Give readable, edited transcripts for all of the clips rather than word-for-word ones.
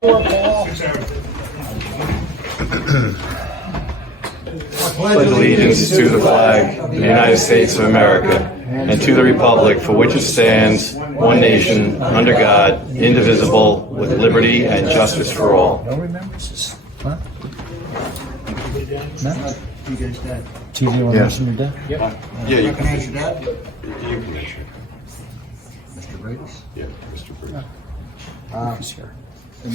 Pledge allegiance to the flag of the United States of America and to the republic for which it stands, one nation, under God, indivisible, with liberty and justice for all. No remembrances, huh? No? You guys dead? TV on Yes. your dad? Yeah, you can. Recognize your dad? You can mention. Mr. Briggs? Yeah, Mr. Bruce. He's here. And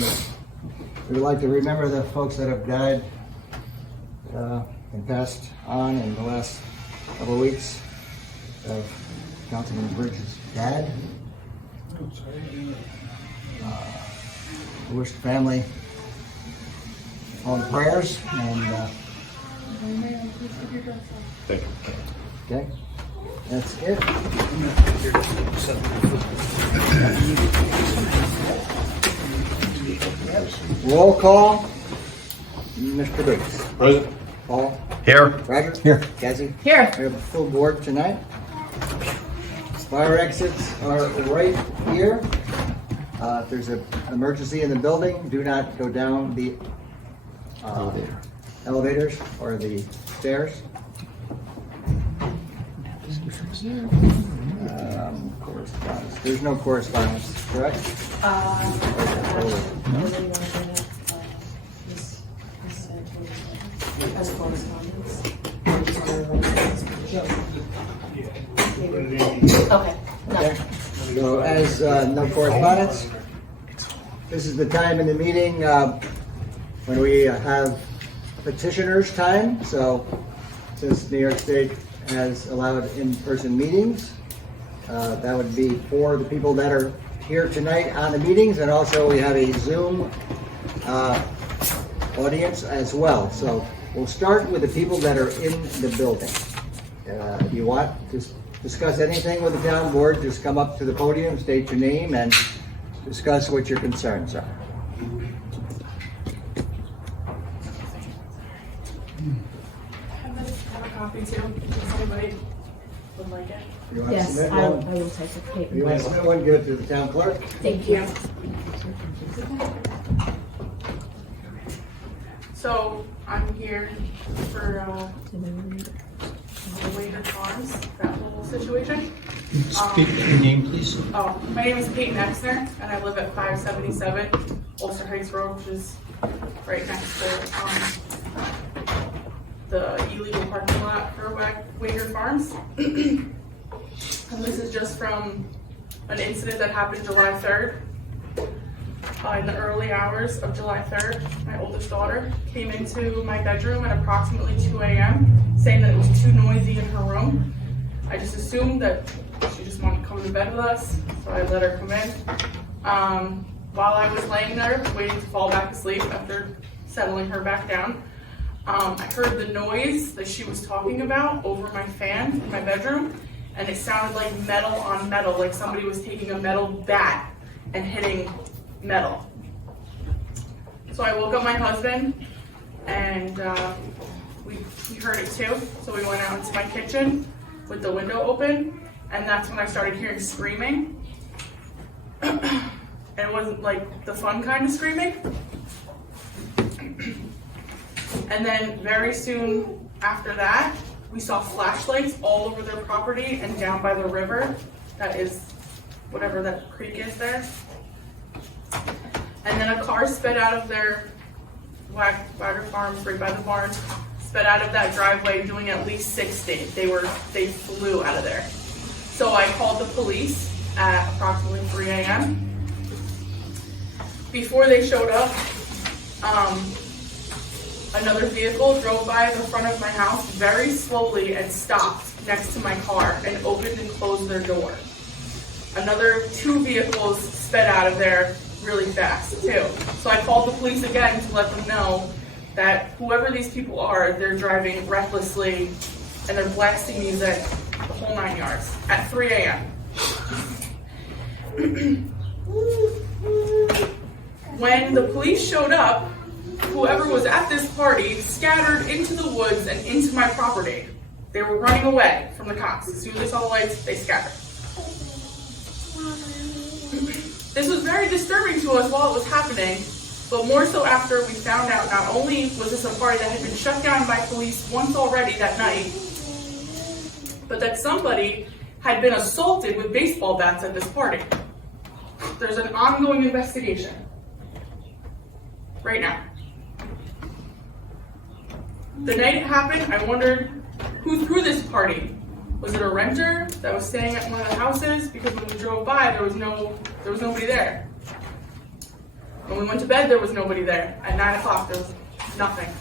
we would like to remember the folks that have died and passed on in the last couple of weeks of Councilman Bridges' dad. We wish the family all the prayers and Thank you. okay, that's it. Roll call. Mr. Briggs. Present. Paul. Here. Roger. Here. Cassie. Here. We have a full board tonight. Fire exits are right here. If there's an emergency in the building, do not go down the elevators or the stairs. Correspondence. There's no correspondence, correct? Okay. Okay. So as no correspondence, this is the time in the meeting when we have petitioners' time. So since New York State has allowed in-person meetings, that would be for the people that are here tonight on the meetings, and also we have a Zoom audience as well. So we'll start with the people that are in the building. If you want to discuss anything with the town board, just come up to the podium, state your name, and discuss what your concerns are. I have a copy too, if anybody would like it. You want to Yes, submit I one? will take a paper. You want to submit one, give it to the town clerk. Thank you. So I'm here for the Wader Farms, that whole situation. Speak your name, please. Oh, my name is Peyton Exner, and I live at 577 Ulster Heights Road, which is right next to the illegal parking lot for Wader Farms. And this is just from an incident that happened July 3rd. In the early hours of July 3rd, my oldest daughter came into my bedroom at approximately 2 a.m. saying that it was too noisy in her room. I just assumed that she just wanted to come to bed with us, so I let her come in. While I was laying there, waiting to fall back asleep after settling her back down, I heard the noise that she was talking about over my fan in my bedroom, and it sounded like metal on metal, like somebody was taking a metal bat and hitting metal. So I woke up my husband, and he heard it too. So we went out into my kitchen with the window open, and that's when I started hearing screaming. And it wasn't like the fun kind of screaming. And then very soon after that, we saw flashlights all over their property and down by the river. That is whatever that creek is there. And then a car sped out of their Wager Farms right by the barn, sped out of that driveway doing at least 60. They flew out of there. So I called the police at approximately 3 a.m. Before they showed up, another vehicle drove by the front of my house very slowly and stopped next to my car and opened and closed their door. Another 2 vehicles sped out of there really fast too. So I called the police again to let them know that whoever these people are, they're driving recklessly and they're blasting music, the whole 9 yards, at 3 a.m. When the police showed up, whoever was at this party scattered into the woods and into my property. They were running away from the cops. As soon as they saw the lights, they scattered. This was very disturbing to us while it was happening, but more so after we found out not only was this a party that had been shut down by police once already that night, but that somebody had been assaulted with baseball bats at this party. There's an ongoing investigation right now. The night it happened, I wondered who threw this party. Was it a renter that was staying at one of the houses? Because when we drove by, there was nobody there. When we went to bed, there was nobody there. At 9 o'clock, there was nothing.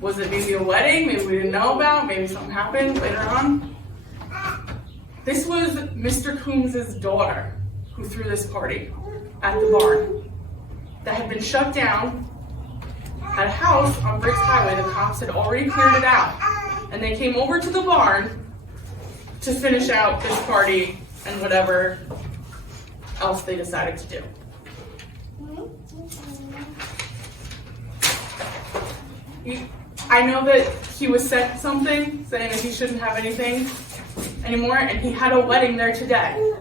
Was it maybe a wedding? Maybe we didn't know about? Maybe something happened later on? This was Mr. Coombs' daughter who threw this party at the barn that had been shut down at a house on Briggs Highway. The cops had already cleared it out. And they came over to the barn to finish out this party and whatever else they decided to do. I know that he was sent something saying that he shouldn't have anything anymore, and he had a wedding there today.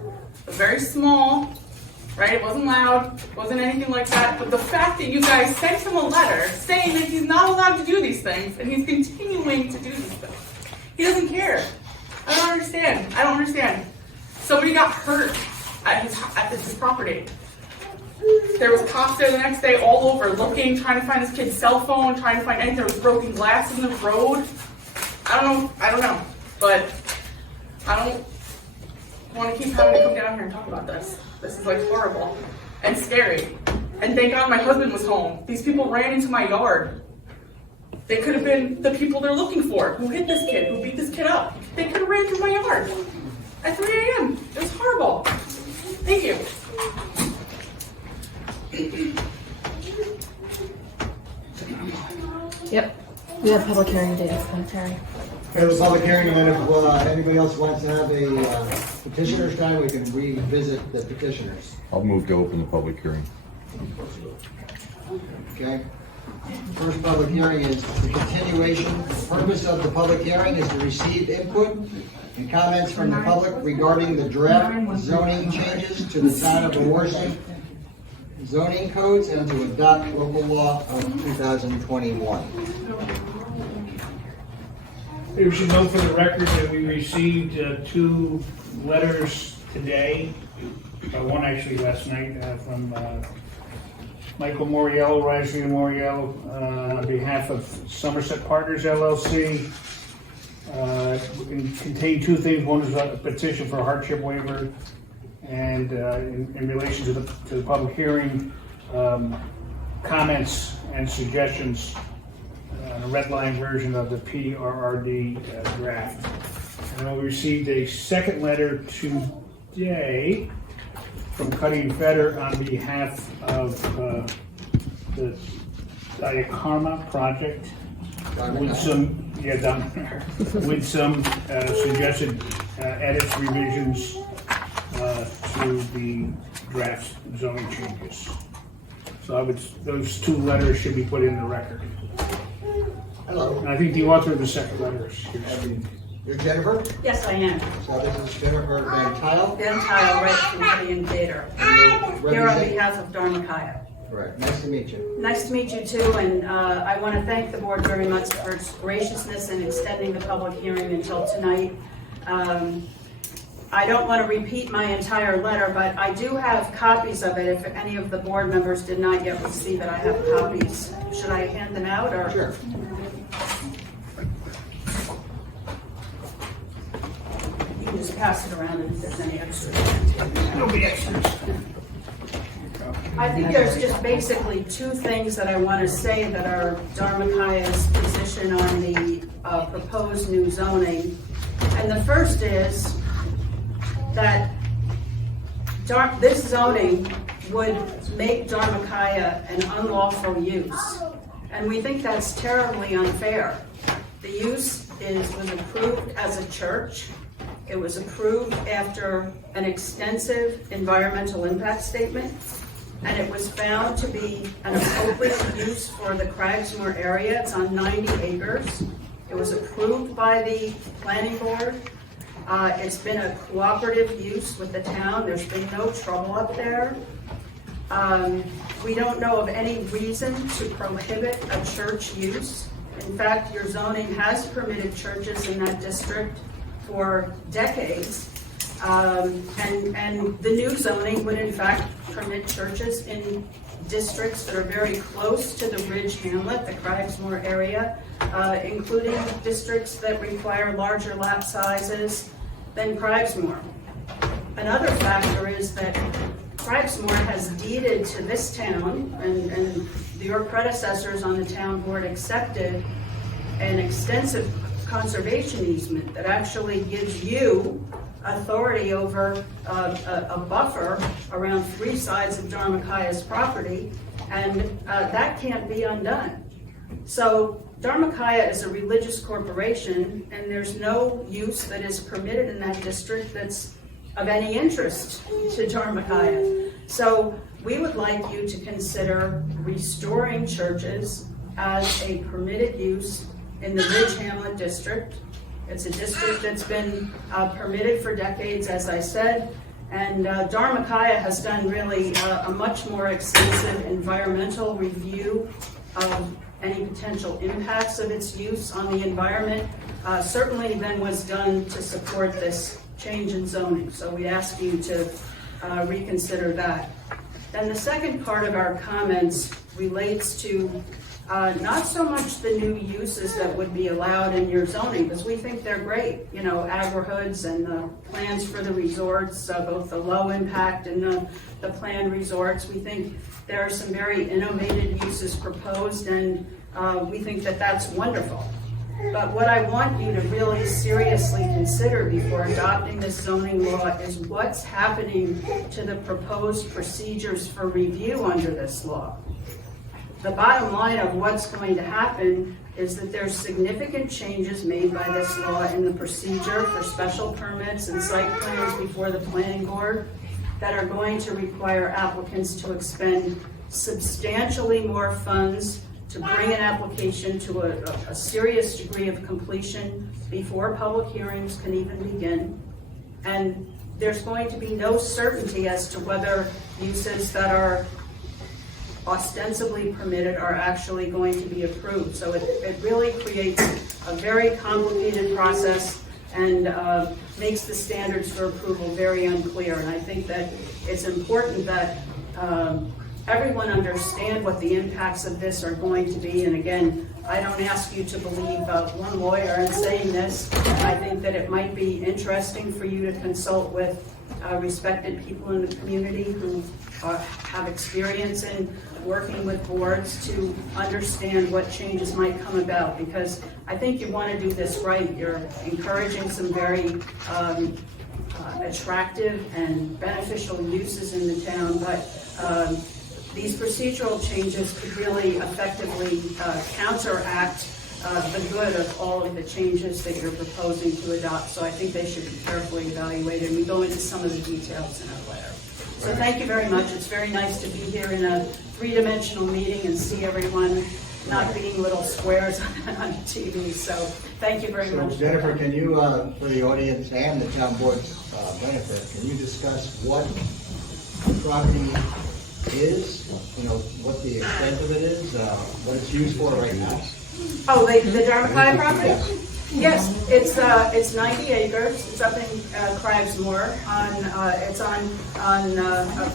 Very small, right? It wasn't loud, wasn't anything like that. But the fact that you guys sent him a letter saying that he's not allowed to do these things, and he's continuing to do these things, he doesn't care. I don't understand. Somebody got hurt at his property. There was cops there the next day all over looking, trying to find this kid's cell phone, trying to find anything. There was broken glass in the road. I don't know. But I don't want to keep having to come down here and talk about this. This is like horrible and scary. And thank God my husband was home. These people ran into my yard. They could have been the people they're looking for, who hit this kid, who beat this kid up. They could have ran through my yard at 3 a.m. It was horrible. Thank you. Yep. We have public hearing date, Terry. We have a public hearing, and then if anybody else wants to have a petitioner's time, we can revisit the petitioners. I'll move to open the public hearing. Okay? First public hearing is the continuation. The purpose of the public hearing is to receive input and comments from the public regarding the draft zoning changes to the town of Wawarsing zoning codes and to adopt local law of 2021. We should note for the record that we received 2 letters today, one actually last night, from Michael Moriello, Rising Moriello, on behalf of Somerset Partners LLC. It contained 2 things. One is a petition for a hardship waiver, and in relation to the public hearing, comments and suggestions, a red line version of the PRRD draft. And we received a second letter today from Cuddy and Feder on behalf of the Diakarma project with some, with some suggested edits, revisions to the draft zoning changes. So those 2 letters should be put in the record. Hello. And I think the author of the second letter is here. You're Jennifer? Yes, I am. So this is Jennifer Van Tile. Ben Tile, right from Cuddy and Gator. Here on behalf of Dharmakaya. Correct. Nice to meet you. Nice to meet you too, and I want to thank the board very much for its graciousness in extending the public hearing until tonight. I don't want to repeat my entire letter, but I do have copies of it. If any of the board members did not yet receive it, I have copies. Should I hand them out or? Sure. You can just pass it around, and if there's any extras. There'll be extras. I think there's just basically 2 things that I want to say that are Dharmakaya's position on the proposed new zoning. And the first is that this zoning would make Dharmakaya an unlawful use. And we think that's terribly unfair. The use was approved as a church. It was approved after an extensive environmental impact statement, and it was found to be an appropriate use for the Cragsmoor area. It's on 90 acres. It was approved by the planning board. It's been a cooperative use with the town. There's been no trouble up there. We don't know of any reason to prohibit a church use. In fact, your zoning has permitted churches in that district for decades. And the new zoning would in fact permit churches in districts that are very close to the Ridge Hamlet, the Cragsmore area, including districts that require larger lot sizes than Cragsmore. Another factor is that Cragsmore has deeded to this town, and your predecessors on the town board accepted an extensive conservation easement that actually gives you authority over a buffer around 3 sides of Dharmakaya's property, and that can't be undone. So Dharmakaya is a religious corporation, and there's no use that is permitted in that district that's of any interest to Dharmakaya. So we would like you to consider restoring churches as a permitted use in the Ridge Hamlet district. It's a district that's been permitted for decades, as I said, and Dharmakaya has done really a much more extensive environmental review of any potential impacts of its use on the environment, certainly than was done to support this change in zoning. So we ask you to reconsider that. Then the second part of our comments relates to not so much the new uses that would be allowed in your zoning, because we think they're great, you know, agri-hoods and the plans for the resorts, both the low impact and the planned resorts. We think there are some very innovative uses proposed, and we think that that's wonderful. But what I want you to really seriously consider before adopting this zoning law is what's happening to the proposed procedures for review under this law. The bottom line of what's going to happen is that there's significant changes made by this law in the procedure for special permits and site plans before the planning board that are going to require applicants to expend substantially more funds to bring an application to a serious degree of completion before public hearings can even begin. And there's going to be no certainty as to whether uses that are ostensibly permitted are actually going to be approved. So it really creates a very complicated process and makes the standards for approval very unclear. And I think that it's important that everyone understand what the impacts of this are going to be. And again, I don't ask you to believe one lawyer in saying this. I think that it might be interesting for you to consult with respected people in the community who have experience in working with boards to understand what changes might come about, because I think you want to do this right. You're encouraging some very attractive and beneficial uses in the town, but these procedural changes could really effectively counteract the good of all of the changes that you're proposing to adopt. So I think they should be carefully evaluated. We go into some of the details in our letter. So thank you very much. It's very nice to be here in a three-dimensional meeting and see everyone not being little squares on TV. So thank you very much. Jennifer, can you, for the audience and the town board's benefit, can you discuss what property is, you know, what the extent of it is, what it's used for right now? Oh, the Dharmakaya property? Yes, it's 90 acres. It's up in Cragsmore. It's on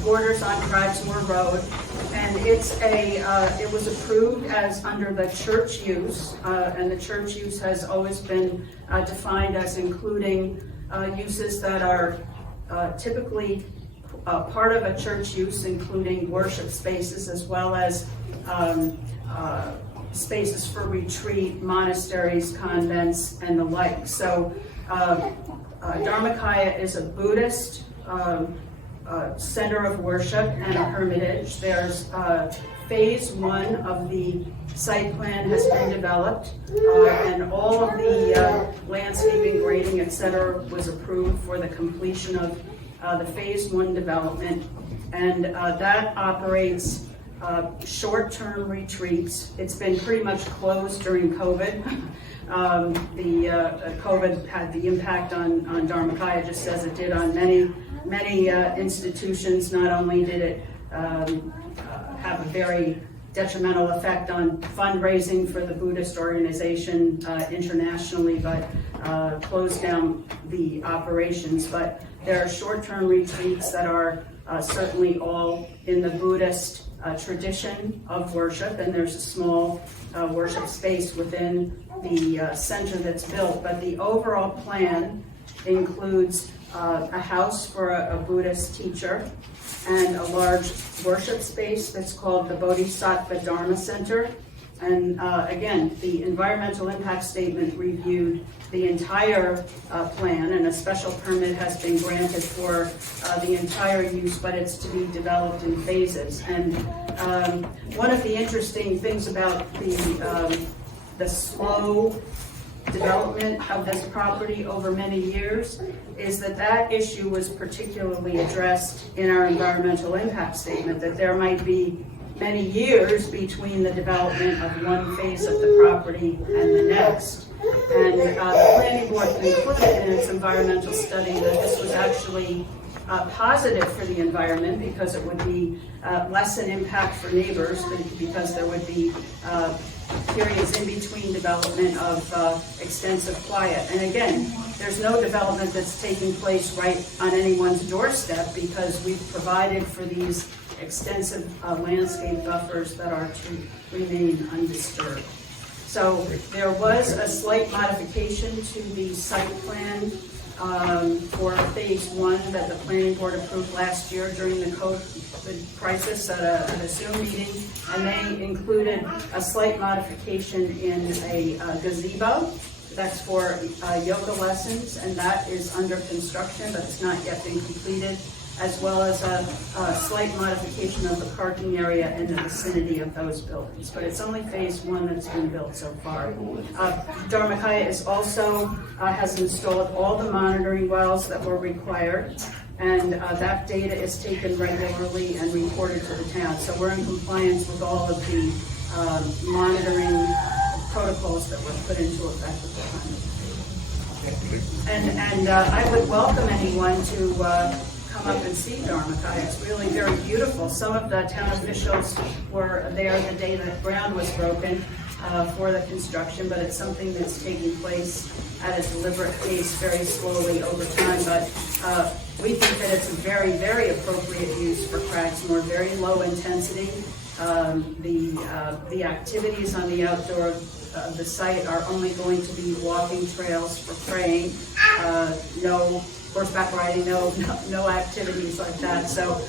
borders on Cragsmore Road, and it was approved as under the church use, and the church use has always been defined as including uses that are typically part of a church use, including worship spaces as well as spaces for retreat, monasteries, convents, and the like. So Dharmakaya is a Buddhist center of worship and a hermitage. There's phase 1 of the site plan has been developed, and all of the landscaping, grading, etc. was approved for the completion of the phase 1 development, and that operates short-term retreats. It's been pretty much closed during COVID. COVID had the impact on Dharmakaya, just as it did on many institutions. Not only did it have a very detrimental effect on fundraising for the Buddhist organization internationally, but close down the operations. But there are short-term retreats that are certainly all in the Buddhist tradition of worship, and there's a small worship space within the center that's built. But the overall plan includes a house for a Buddhist teacher and a large worship space that's called the Bodhisattva Dharma Center. And again, the environmental impact statement reviewed the entire plan, and a special permit has been granted for the entire use, but it's to be developed in phases. And one of the interesting things about the slow development of this property over many years is that issue was particularly addressed in our environmental impact statement, that there might be many years between the development of one phase of the property and the next. And the planning board concluded in its environmental study that this was actually positive for the environment, because it would be less an impact for neighbors, because there would be periods in between development of extensive quiet. And again, there's no development that's taking place right on anyone's doorstep, because we've provided for these extensive landscape buffers that are to remain undisturbed. So there was a slight modification to the site plan for phase one that the planning board approved last year during the COVID crisis at a Zoom meeting, and they included a slight modification in a gazebo. That's for yoga lessons, and that is under construction, but it's not yet been completed, as well as a slight modification of the parking area in the vicinity of those buildings. But it's only phase one that's been built so far. Dharmakaya is also has installed all the monitoring wells that were required, and that data is taken regularly and reported to the town. So we're in compliance with all of the monitoring protocols that were put into effect at the time. And I would welcome anyone to come up and see Dharmakaya. It's really very beautiful. Some of the town officials were there the day the ground was broken for the construction, but it's something that's taking place at a deliberate pace, very slowly over time. But we think that it's a very, very appropriate use for Cragsmore, very low intensity. The activities on the outdoor of the site are only going to be walking trails for praying, no horseback riding, no activities like that. So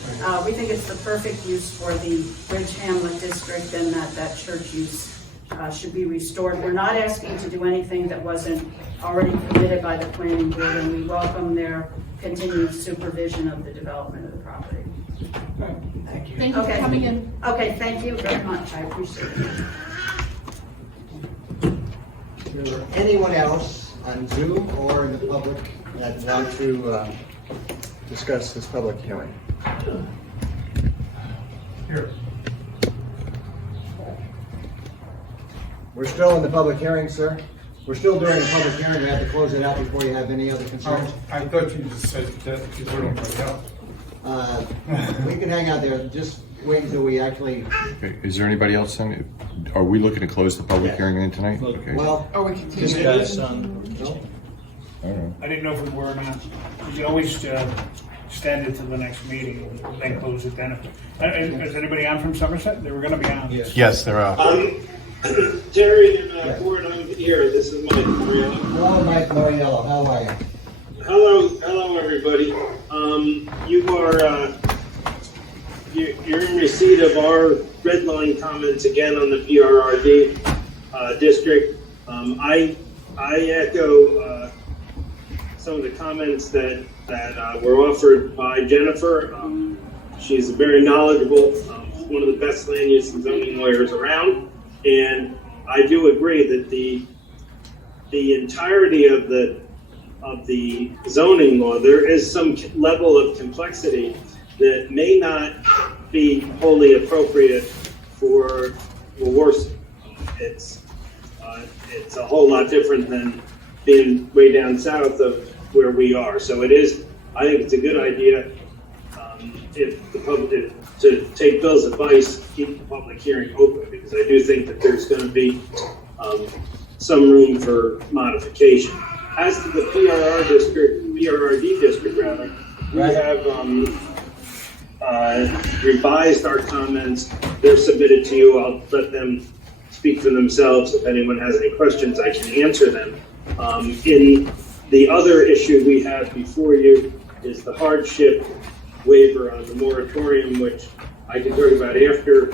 we think it's the perfect use for the Ridge Hamlet district, and that church use should be restored. We're not asking to do anything that wasn't already permitted by the planning board, and we welcome their continued supervision of the development of the property. Thank you. Thank you for coming in. Okay, thank you very much. I appreciate it. Is there anyone else on Zoom or in the public that want to discuss this public hearing? Here. We're still in the public hearing, sir? We're still during the public hearing. We have to close it out before you have any other concerns. I thought you just said that you were nobody else. We can hang out there. Just wait until we actually, Okay, is there anybody else on? Are we looking to close the public Yes. hearing then tonight? Okay. well, Or we can discuss on. I don't know. I didn't know if we were or not. We can always extend it to the next meeting and then close it then. Is anybody on from Somerset? They were gonna be on. Yes, there are. Terry and Gord, I'm here. This is Mike Mariello. hello, Mike Moriello. How are you? Hello, everybody. You're in receipt of our red line comments again on the PRRD district. I echo some of the comments that were offered by Jennifer. She's very knowledgeable, one of the best land use and zoning lawyers around. And I do agree that the entirety of the zoning law, there is some level of complexity that may not be wholly appropriate for Wawarsing. It's a whole lot different than being way down south of where we are. So I think it's a good idea if the public, to take Bill's advice, keep the public hearing open, because I do think that there's going to be some room for modification. As to the PRRD district rather, we have revised our comments. They're submitted to you. I'll let them speak for themselves. If anyone has any questions, I can answer them. In the other issue we have before you is the hardship waiver on the moratorium, which I can talk about after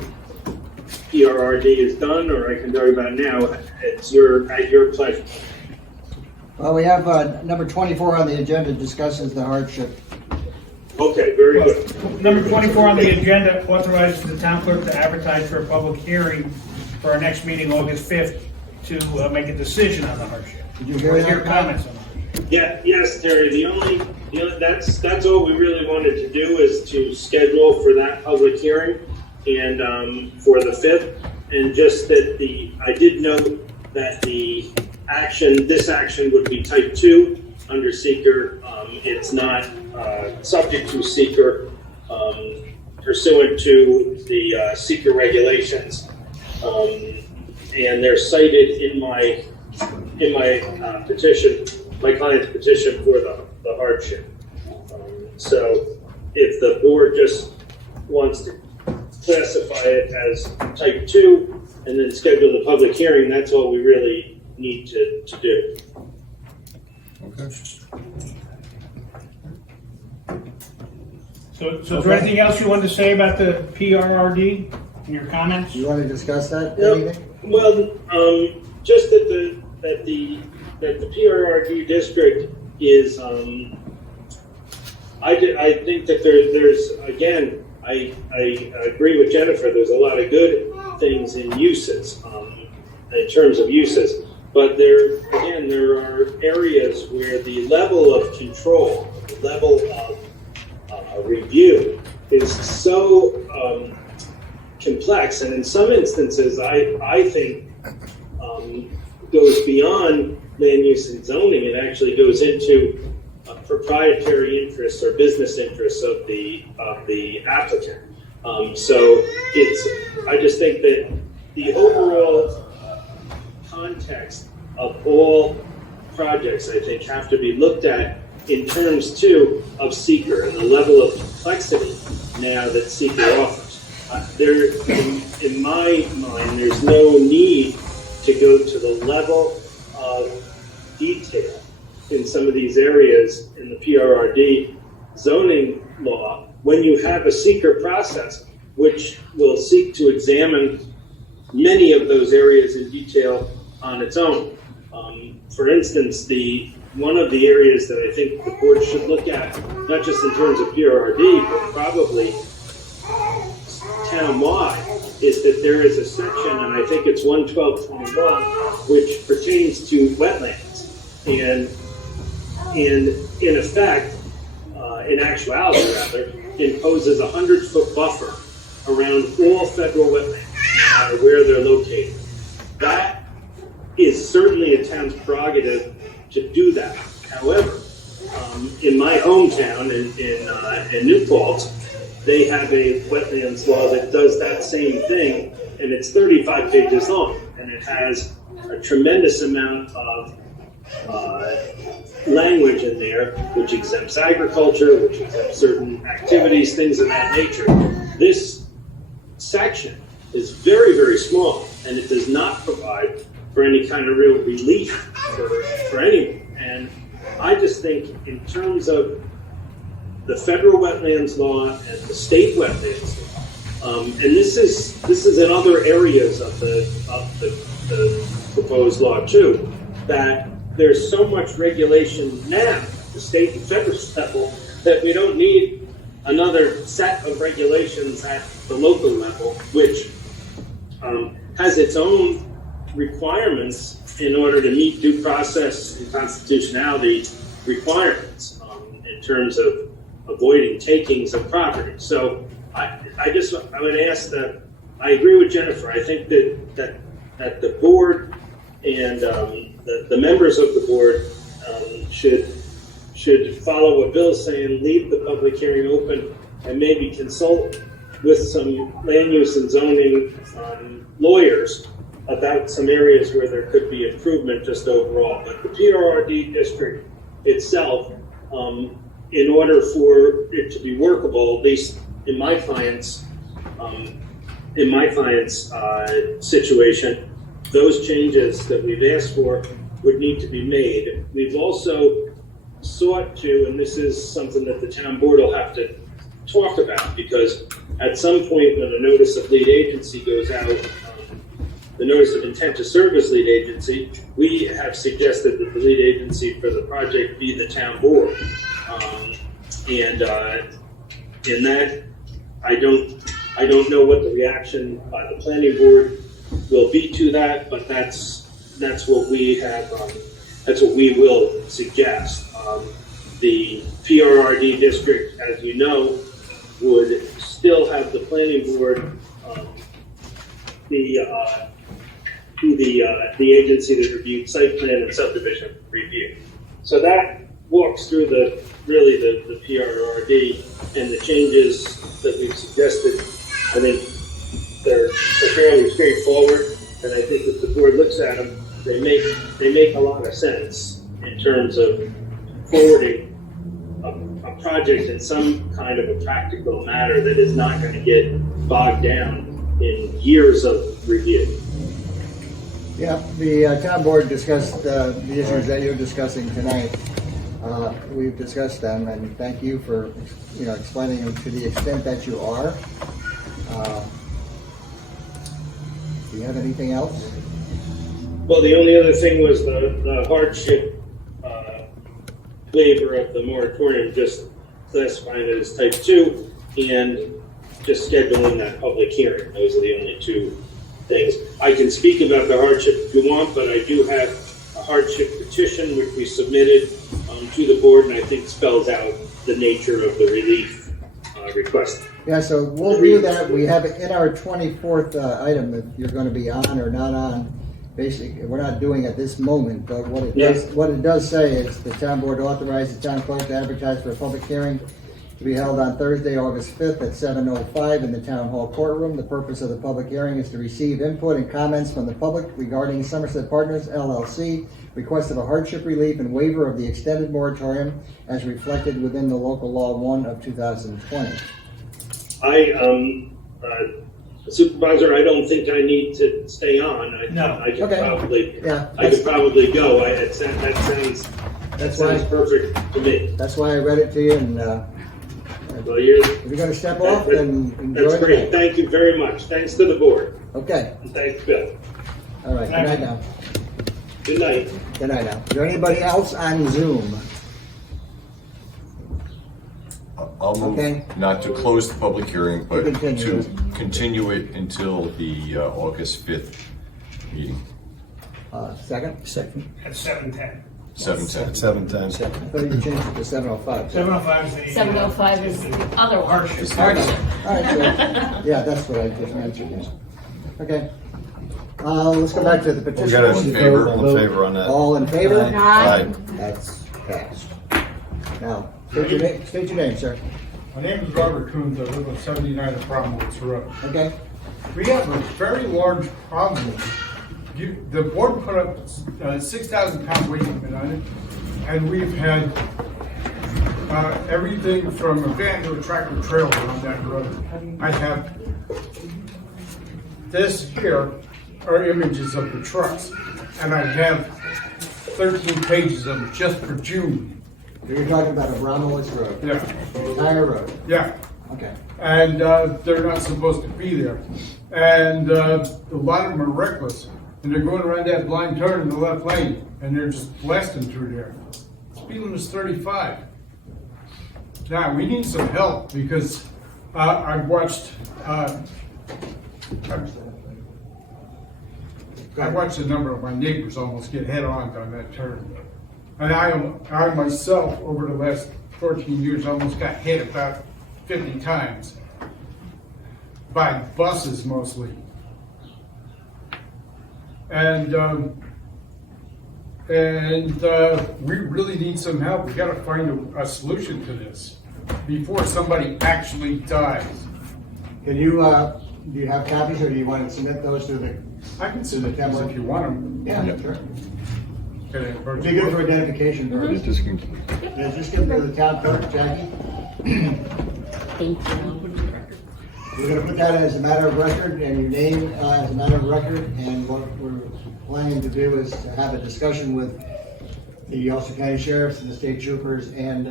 PRRD is done, or I can talk about now. It's at your pleasure. Well, we have number 24 on the agenda discusses the hardship. Okay, very good. Number 24 on the agenda authorizes the town clerk to advertise for a public hearing for our next meeting, August 5th, to make a decision on the hardship. Did you hear Or that? your comments on the hardship. Yeah, yes, Terry. That's all we really wanted to do is to schedule for that public hearing and for the 5th, and just that I did note that this action would be type 2 under seeker. It's not subject to seeker pursuant to the seeker regulations, and they're cited in my petition, my client's petition for the hardship. So if the board just wants to classify it as type 2 and then schedule the public hearing, that's all we really need to do. Okay. So is there anything else you wanted to say about the PRRD in your comments? You want to discuss that? No, Anything? well, just that the PRRD district is, I think that there's again, I agree with Jennifer. There's a lot of good things in uses, in terms of uses, but there are areas where the level of control, the level of review is so complex, and in some instances, I think goes beyond land use and zoning. It actually goes into proprietary interests or business interests of the applicant. So I just think that the overall context of all projects, I think, have to be looked at in terms too of seeker and the level of complexity now that seeker offers. In my mind, there's no need to go to the level of detail in some of these areas in the PRRD zoning law when you have a seeker process which will seek to examine many of those areas in detail on its own. For instance, one of the areas that I think the board should look at, not just in terms of PRRD, but probably town-wide, is that there is a section, and I think it's 11221, which pertains to wetlands. And in effect, in actuality rather, imposes a 100-foot buffer around all federal wetlands, no matter where they're located. That is certainly a town's prerogative to do that. However, in my hometown, in New Paltz, they have a wetlands law that does that same thing, and it's 35 pages long, and it has a tremendous amount of language in there, which exempts agriculture, which exempts certain activities, things of that nature. This section is very, very small, and it does not provide for any kind of real relief for anyone. And I just think in terms of the federal wetlands law and the state wetlands law, and this is in other areas of the proposed law too, that there's so much regulation now at the state and federal level that we don't need another set of regulations at the local level, which has its own requirements in order to meet due process and constitutionality requirements in terms of avoiding takings of property. So I would ask that, I agree with Jennifer. I think that the board and the members of the board should follow what Bill's saying, leave the public hearing open and maybe consult with some land use and zoning lawyers about some areas where there could be improvement just overall. But the PRRD district itself, in order for it to be workable, at least in my client's situation, those changes that we've asked for would need to be made. We've also sought to, and this is something that the town board will have to talk about, because at some point when a notice of lead agency goes out, the notice of intent to serve as lead agency, we have suggested that the lead agency for the project be the town board. In that, I don't know what the reaction by the planning board will be to that, but that's what we have. That's what we will suggest. The PRRD district, as you know, would still have the planning board the agency that reviewed site plan and subdivision review. So that walks through the PRRD, and the changes that we've suggested. I think they're fairly straightforward, and I think if the board looks at them, they make a lot of sense in terms of forwarding a project in some kind of a practical manner that is not going to get bogged down in years of review. Yeah, the town board discussed the issues that you're discussing tonight. We've discussed them, and thank you for explaining them to the extent that you are. Do you have anything else? Well, the only other thing was the hardship waiver of the moratorium, just classifying it as type 2, and just scheduling that public hearing. Those are the only two things. I can speak about the hardship if you want, but I do have a hardship petition which we submitted to the board, and I think spells out the nature of the relief request. Yeah, so we'll do that. We have it in our 24th item that you're going to be on or not on. Basically, we're not doing at this moment, but what it does say is the town board authorized the town clerk to advertise for a public hearing to be held on Thursday, August 5th at 7:05 in the town hall courtroom. The purpose of the public hearing is to receive input and comments from the public regarding Somerset Partners LLC request of a hardship relief and waiver of the extended moratorium as reflected within the local law 1 of 2020. Supervisor, I don't think I need to stay on. I could probably go. That sounds perfect to me. That's why I read it to you, and Well, if you're going to step off, then enjoy that's the great. night. Thank you very much. Thanks to the board. Okay. And thanks, Bill. All right. Good night now. Good night. Good night now. Is there anybody else on Zoom? I'll move Okay. not to close the public hearing, but Continue. to continue it until the August 5th meeting, Second? At 7:10. 7:10. 7:10. I thought you changed it to 7:05. 7:05 is the. 7:05 is the other one. Hardship. Hardship. All right, so, yeah, that's what I just answered. Yes. Okay. Let's go back to the We petition. got All in favor? all in favor on that. All in favor? Aye. That's passed. Now, state your name, sir. My name is Robert Coons. I live on 79 Cromwell's Road. Okay? We have a very large problem. The board put up 6,000 pound weight limit on it, and we've had everything from a van to a tractor trailer on that road. I have this here are images of the trucks, and I have 13 pages of it just for June. You're talking about a Romulus Road. Yeah, The entire road. yeah. Okay. And they're not supposed to be there. And a lot of them are reckless, and they're going around that blind turn in the left lane, and they're just blasting through there. Speed limit is 35. Now, we need some help, because I've watched a number of my neighbors almost get head-on that turn. And I myself, over the last 14 years, almost got hit about 50 times by buses mostly. And we really need some help. We got to find a solution to this. before somebody actually dies. Can you, do you have copies, or do you want to submit those to the? I can submit those if you want them. Yeah, sure. Okay, It'd be good for identification purposes. Yeah, just give them to the town clerk, Jackie. Thank you. We're gonna put that as a matter of record, and your name as a matter of record, and what we're planning to do is to have a discussion with the Ulster County Sheriffs and the state troopers and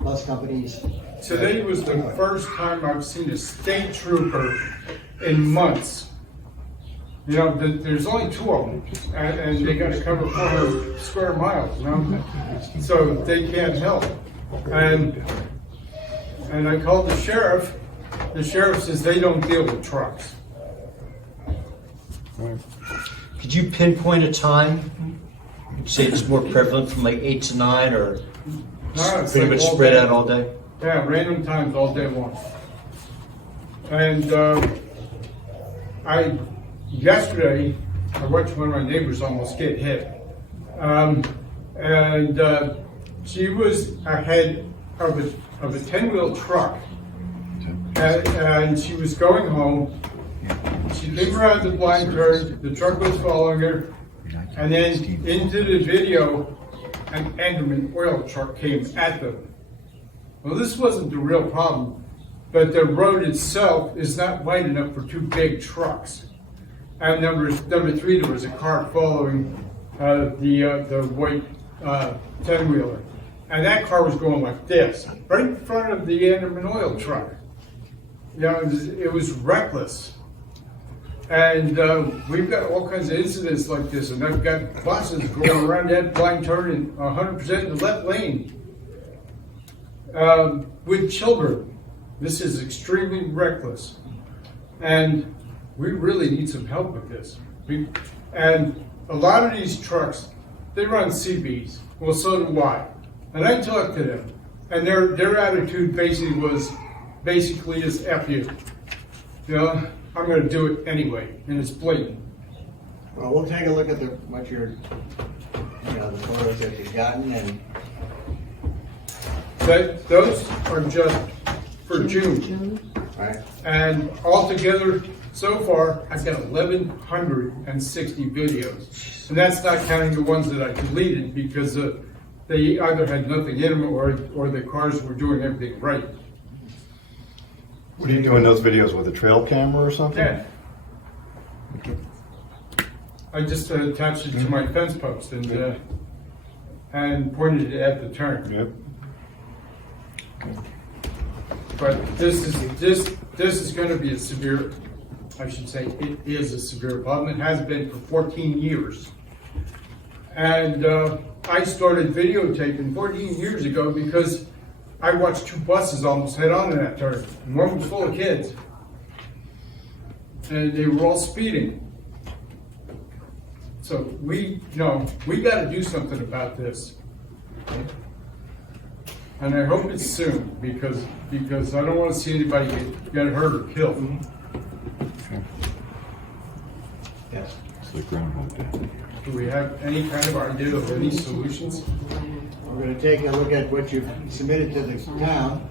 bus companies. Today was the first time I've seen a state trooper in months. You know, there's only 2 of them, and they gotta cover 400 square miles, you know? So they can't help. And I called the sheriff says they don't deal with trucks. Could you pinpoint a time? Say it's more prevalent from like 8 to 9, or No, it's pretty like much all spread day. out all day? Yeah, random times all day long. And yesterday, I watched one of my neighbors almost get hit. She was ahead of a 10-wheel truck, and she was going home. She came around the blind turn, the truck was following her, and then into the video, an Enderman oil truck came at them. Well, this wasn't the real problem, but the road itself is not wide enough for 2 big trucks. And number 3, there was a car following the white 10-wheeler. And that car was going like this, right in front of the Enderman oil truck. You know, it was reckless. And we've got all kinds of incidents like this, and I've got buses going around that blind turn in 100% in the left lane. With children. This is extremely reckless. And we really need some help with this. And a lot of these trucks, they run CBs. Well, so do I. And I talked to them, and their attitude basically is F you. You know, I'm gonna do it anyway, and it's blatant. Well, we'll take a look at the photos that you've gotten, and Those are just for June. right. And Altogether, so far, I've got 1,160 videos. And that's not counting the ones that I deleted because they either had nothing in them or the cars were doing everything right. What are you doing those videos with, a trail camera or something? Yeah. I just attached it to my fence post and pointed it at the turn. Yep. But this is going to be a severe, I should say, it is a severe problem. It has been for 14 years. And I started videotaping 14 years ago because I watched 2 buses almost head on in that turn. And one was full of kids. And they were all speeding. So we got to do something about this. And I hope it's soon because I don't want to see anybody get hurt or killed. yes. It's like Groundhog Day. Do we have any kind of idea of any solutions? We're going to take a look at what you've submitted to the town,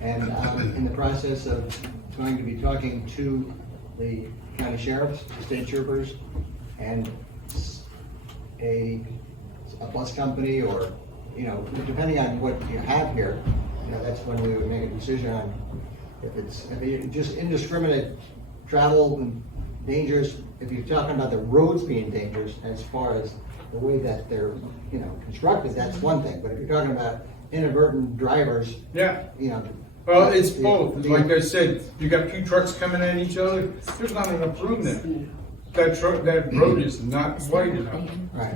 and I'm in the process of going to be talking to the county sheriffs, the state troopers, and a bus company, or depending on what you have here, that's when we would make a decision on if it's just indiscriminate travel and dangers. If you're talking about the roads being dangerous, as far as the way that they're constructed, that's one thing. But if you're talking about inadvertent drivers, Yeah. Well, it's both. Like I said, you got 2 trucks coming at each other. There's not enough room there. That road is not wide enough. right?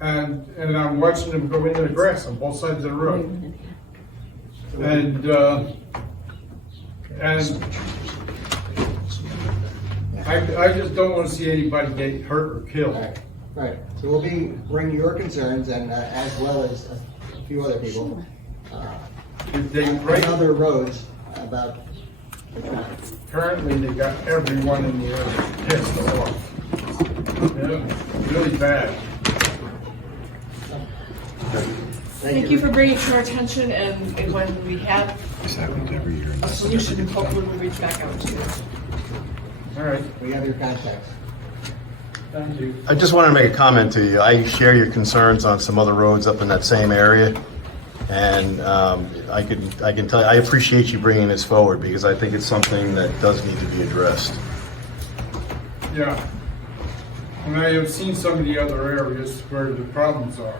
And I'm watching them go into the grass on both sides of the road. And I just don't want to see anybody get hurt or killed. Right. So we'll bring your concerns, and as well as a few other people, If they on break, other roads about the traffic. currently they got everyone in the area pissed off. Yeah, really bad. Thank you for bringing it to our attention, and when we have This happens every year. a solution, hopefully we'll reach back out to you. All right, We have your contacts. thank you. I just wanted to make a comment to you. I share your concerns on some other roads up in that same area. And I can tell you, I appreciate you bringing this forward because I think it's something that does need to be addressed. Yeah. And I have seen some of the other areas where the problems are.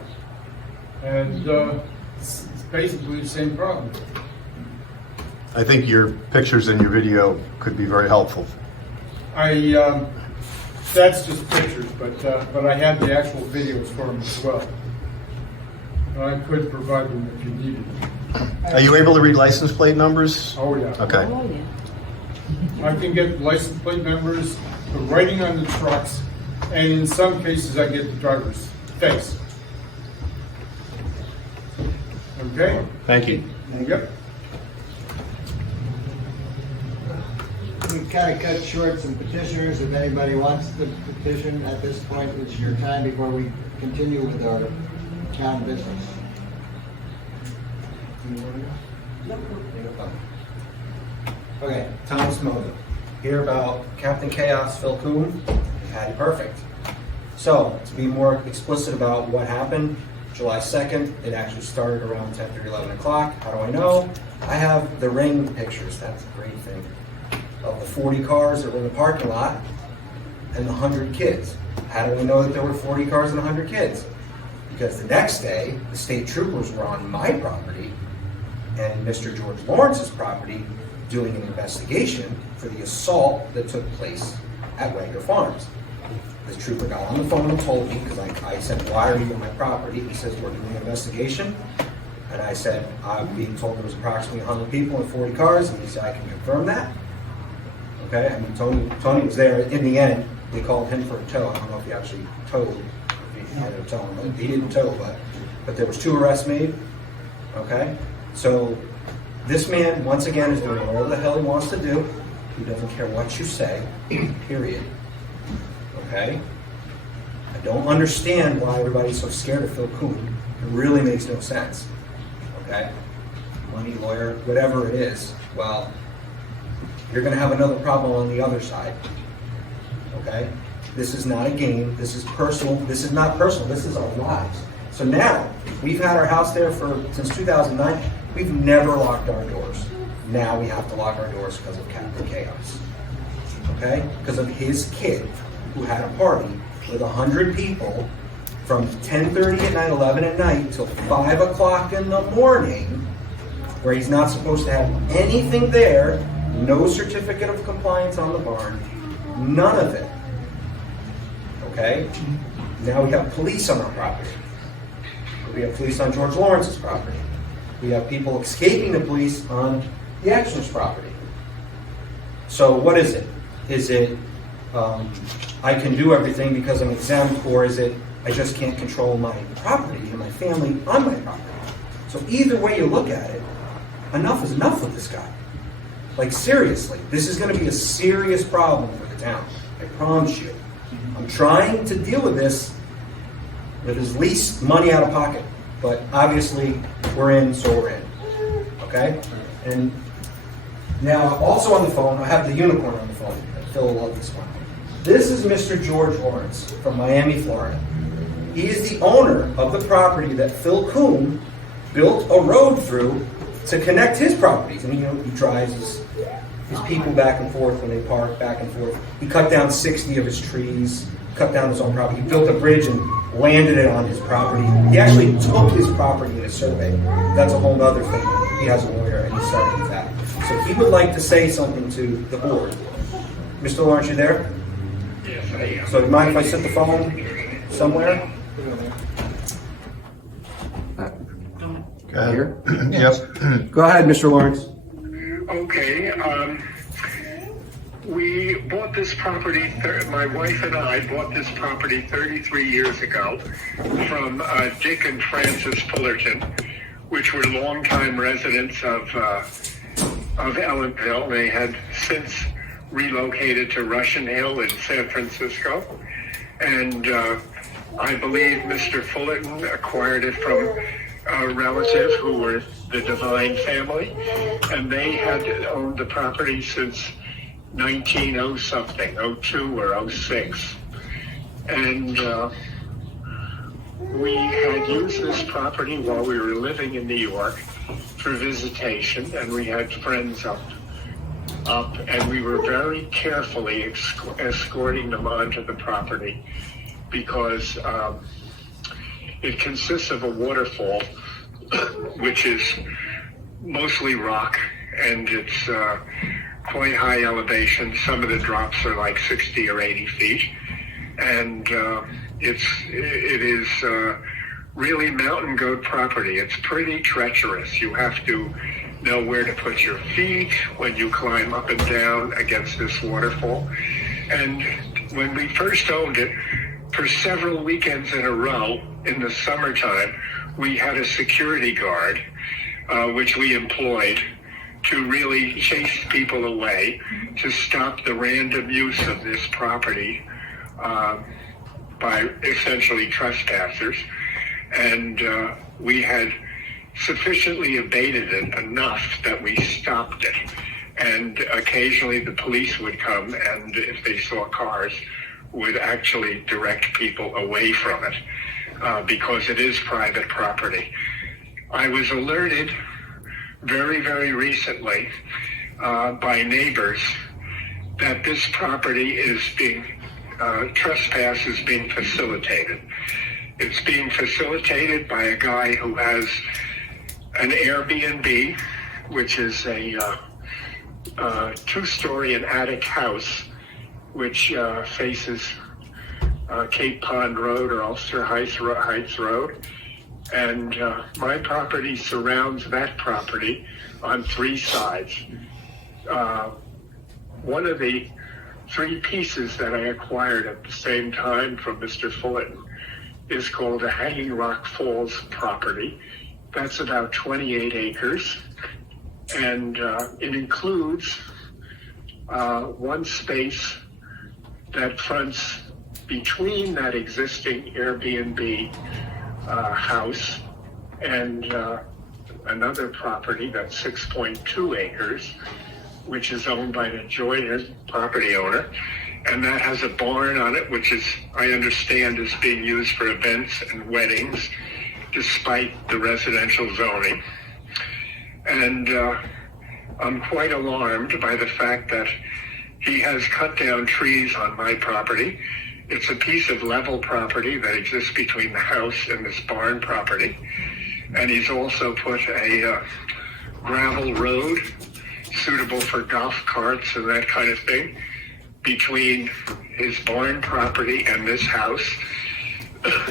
And it's basically the same problem. I think your pictures and your video could be very helpful. That's just pictures, but I have the actual videos for them as well. And I could provide them if you needed them. Are you able to read license plate numbers? Oh, yeah. Okay. Oh, yeah. I can get license plate numbers, the writing on the trucks, and in some cases I get the driver's face. Okay? Thank you. Yep. We've kind of cut short some petitioners. If anybody wants to petition at this point, it's your time before we continue with our town business. Okay. Thomas Moda. Hear about Captain Chaos, Phil Kuhn, had it perfect. So, to be more explicit about what happened, July 2nd, it actually started around 10:30, 11 o'clock. How do I know? I have the ring pictures, that's a great thing, of the 40 cars that were in the parking lot and the 100 kids. How do we know that there were 40 cars and 100 kids? Because the next day, the state troopers were on my property and Mr. George Lawrence's property doing an investigation for the assault that took place at Wagner Farms. The trooper got on the phone and told me, because I said, why are you on my property? He says, we're doing an investigation. And I said, I'm being told there was approximately 100 people and 40 cars, and he said, I can confirm that. Okay, I mean, Tony was there. In the end, they called him for a tow. I don't know if he actually towed. He had to tow him, but he didn't tow, but there was 2 arrests made. Okay, so this man, once again, is doing whatever the hell he wants to do. He doesn't care what you say, period. Okay? I don't understand why everybody's so scared of Phil Kuhn. It really makes no sense. Okay? Money, lawyer, whatever it is. Well, you're going to have another problem on the other side. Okay? This is not a game. This is personal. This is not personal. This is our lives. So now, we've had our house there since 2009. We've never locked our doors. Now we have to lock our doors because of Captain Chaos. Okay? Because of his kid who had a party with 100 people from 10:30 at night, 11 at night, till 5 o'clock in the morning, where he's not supposed to have anything there, no certificate of compliance on the barn, none of it. Okay? Now we have police on our property. We have police on George Lawrence's property. We have people escaping the police on the Exner's property. So what is it? Is it I can do everything because I'm exempt, or is it I just can't control my property and my family on my property? So either way you look at it, enough is enough with this guy. Like seriously, this is going to be a serious problem for the town. I promise you. I'm trying to deal with this with as least money out of pocket, but obviously we're in, so we're in. Okay? And now also on the phone, I have the unicorn on the phone. Phil will love this one. This is Mr. George Lawrence from Miami, Florida. He is the owner of the property that Phil Kuhn built a road through to connect his properties. And he drives his people back and forth when they park back and forth. He cut down 60 of his trees, cut down his own property. He built a bridge and landed it on his property. He actually took his property in a survey. That's a whole other thing. He has a lawyer and he's starting with that. So he would like to say something to the board. Mr. Lawrence, you there? Yes, I am. So do you mind if I set the phone somewhere? Go ahead. Yep. Go ahead, Mr. Lawrence. Okay, we bought this property, my wife and I bought this property 33 years ago from Dick and Frances Fullerton, which were longtime residents of Ellenville. They had since relocated to Russian Hill in San Francisco, and I believe Mr. Fullerton acquired it from relative who were the Divine family, and they had owned the property since 1900 something, 02 or 06. And we had used this property while we were living in New York for visitation, and we had friends up, and we were very carefully escorting them onto the property because it consists of a waterfall, which is mostly rock, and it's quite high elevation. Some of the drops are like 60 or 80 feet, and it is really mountain goat property. It's pretty treacherous. You have to know where to put your feet when you climb up and down against this waterfall. And when we first owned it, for several weekends in a row in the summertime, we had a security guard, which we employed to really chase people away, to stop the random use of this property by essentially trespassers. And we had sufficiently abated it enough that we stopped it. And occasionally the police would come, and if they saw cars, would actually direct people away from it because it is private property. I was alerted very, very recently by neighbors that this property is being, trespass is being facilitated. It's being facilitated by a guy who has an Airbnb, which is a two-story and attic house, which faces Cape Pond Road or Ulster Heights Road. And my property surrounds that property on three sides. One of the three pieces that I acquired at the same time from Mr. Fullerton is called a Hanging Rock Falls property. That's about 28 acres. And it includes one space that fronts between that existing Airbnb house and another property that's 6.2 acres, which is owned by an adjoining property owner. And that has a barn on it, which is, I understand, is being used for events and weddings, despite the residential zoning. And I'm quite alarmed by the fact that he has cut down trees on my property. It's a piece of level property that exists between the house and this barn property. And he's also put a gravel road suitable for golf carts and that kind of thing between his barn property and this house.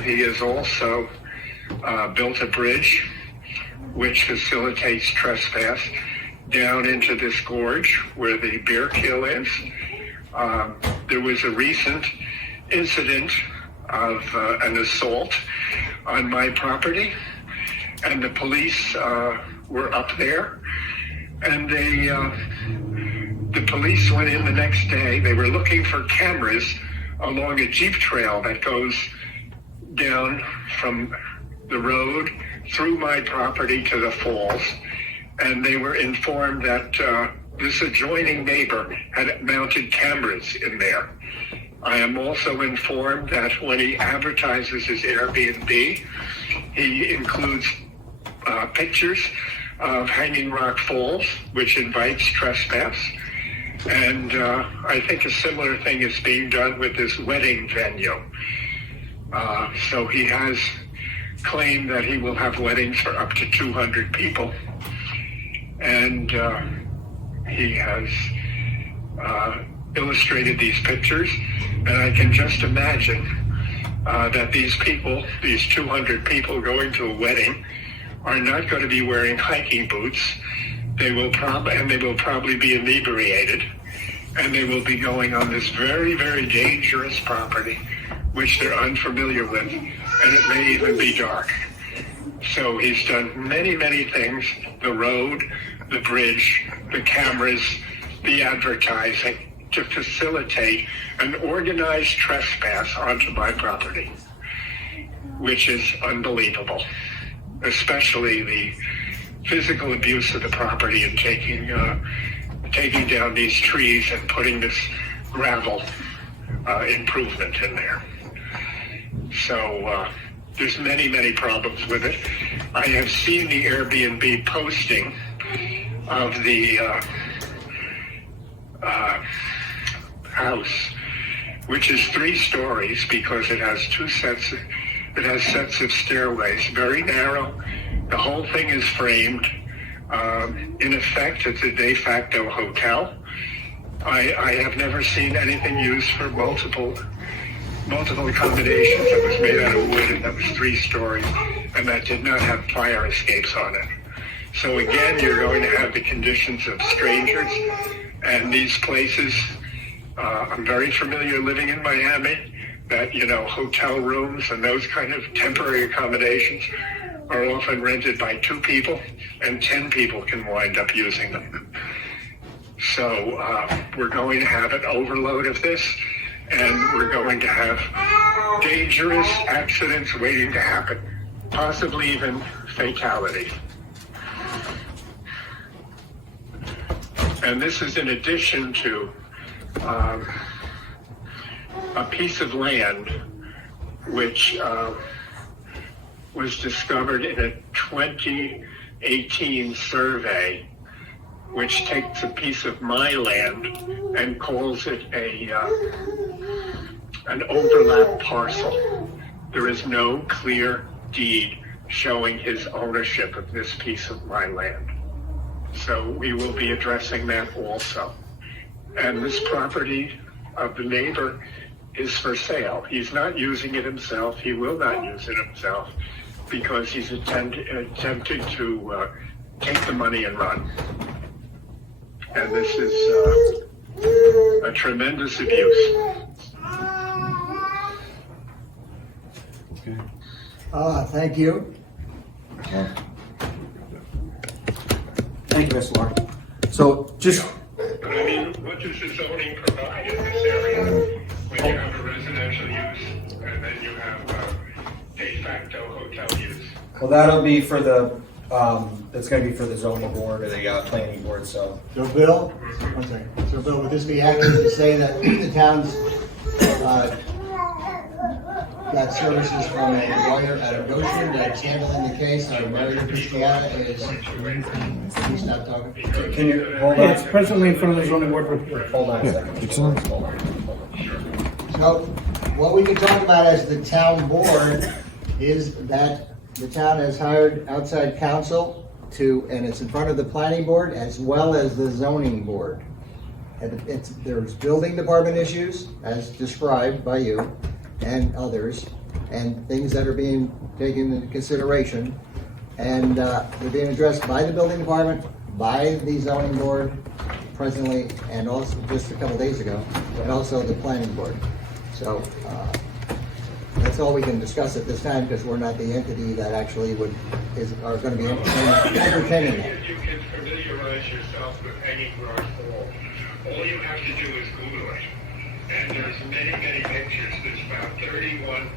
He has also built a bridge which facilitates trespass down into this gorge where the beer kill is. There was a recent incident of an assault on my property, and the police were up there, and the police went in the next day. They were looking for cameras along a jeep trail that goes down from the road through my property to the falls, and they were informed that this adjoining neighbor had mounted cameras in there. I am also informed that when he advertises his Airbnb, he includes pictures of Hanging Rock Falls, which invites trespass. And I think a similar thing is being done with this wedding venue. So he has claimed that he will have weddings for up to 200 people. And he has illustrated these pictures. And I can just imagine that these people, these 200 people going to a wedding, are not going to be wearing hiking boots. They will probably be inebriated, and they will be going on this very, very dangerous property, which they're unfamiliar with, and it may even be dark. So he's done many, many things: the road, the bridge, the cameras, the advertising, to facilitate an organized trespass onto my property, which is unbelievable. especially the physical abuse of the property and taking down these trees and putting this gravel improvement in there. So there's many problems with it. I have seen the Airbnb posting of the house, which is 3 stories because it has sets of stairways, very narrow. The whole thing is framed. In effect, it's a de facto hotel. I have never seen anything used for multiple accommodations. It was made out of wood and that was 3 stories, and that did not have fire escapes on it. So again, you're going to have the conditions of strangers, and these places, I'm very familiar living in Miami, that, hotel rooms and those kind of temporary accommodations are often rented by 2 people, and 10 people can wind up using them. So we're going to have an overload of this, and we're going to have dangerous accidents waiting to happen, possibly even fatality. And this is in addition to a piece of land which was discovered in a 2018 survey, which takes a piece of my land and calls it an overlap parcel. There is no clear deed showing his ownership of this piece of my land. So we will be addressing that also. And this property of the neighbor is for sale. He's not using it himself. He will not use it himself because he's attempting to take the money and run. And this is a tremendous abuse. Thank you. Thank you, Mr. Lauren. So just, But I mean, what does the zoning provide in this area when you have a residential use and then you have de facto hotel use? well, that'll be for the, it's gonna be for the zoning board or the planning board, so. So Bill, one second. So Bill, would this be accurate to say that the town's got services from a lawyer out of Goshen that's handling the case, or Mario Cristiana is, he's not talking? Can you, hold Yeah, on, it's presently in front of the zoning board. hold on a second. Hold on. So what we can talk about as the town board is that the town has hired outside counsel and it's in front of the planning board as well as the zoning board. And there's building department issues as described by you and others, and things that are being taken into consideration. And they're being addressed by the building department, by the zoning board presently, and also just a couple days ago, and also the planning board. So that's all we can discuss at this time, because we're not the entity that actually are going to be entertaining it. You can familiarize yourself with Hanging Garage Hall. All you have to do is Google it. And there's many pictures. There's about 31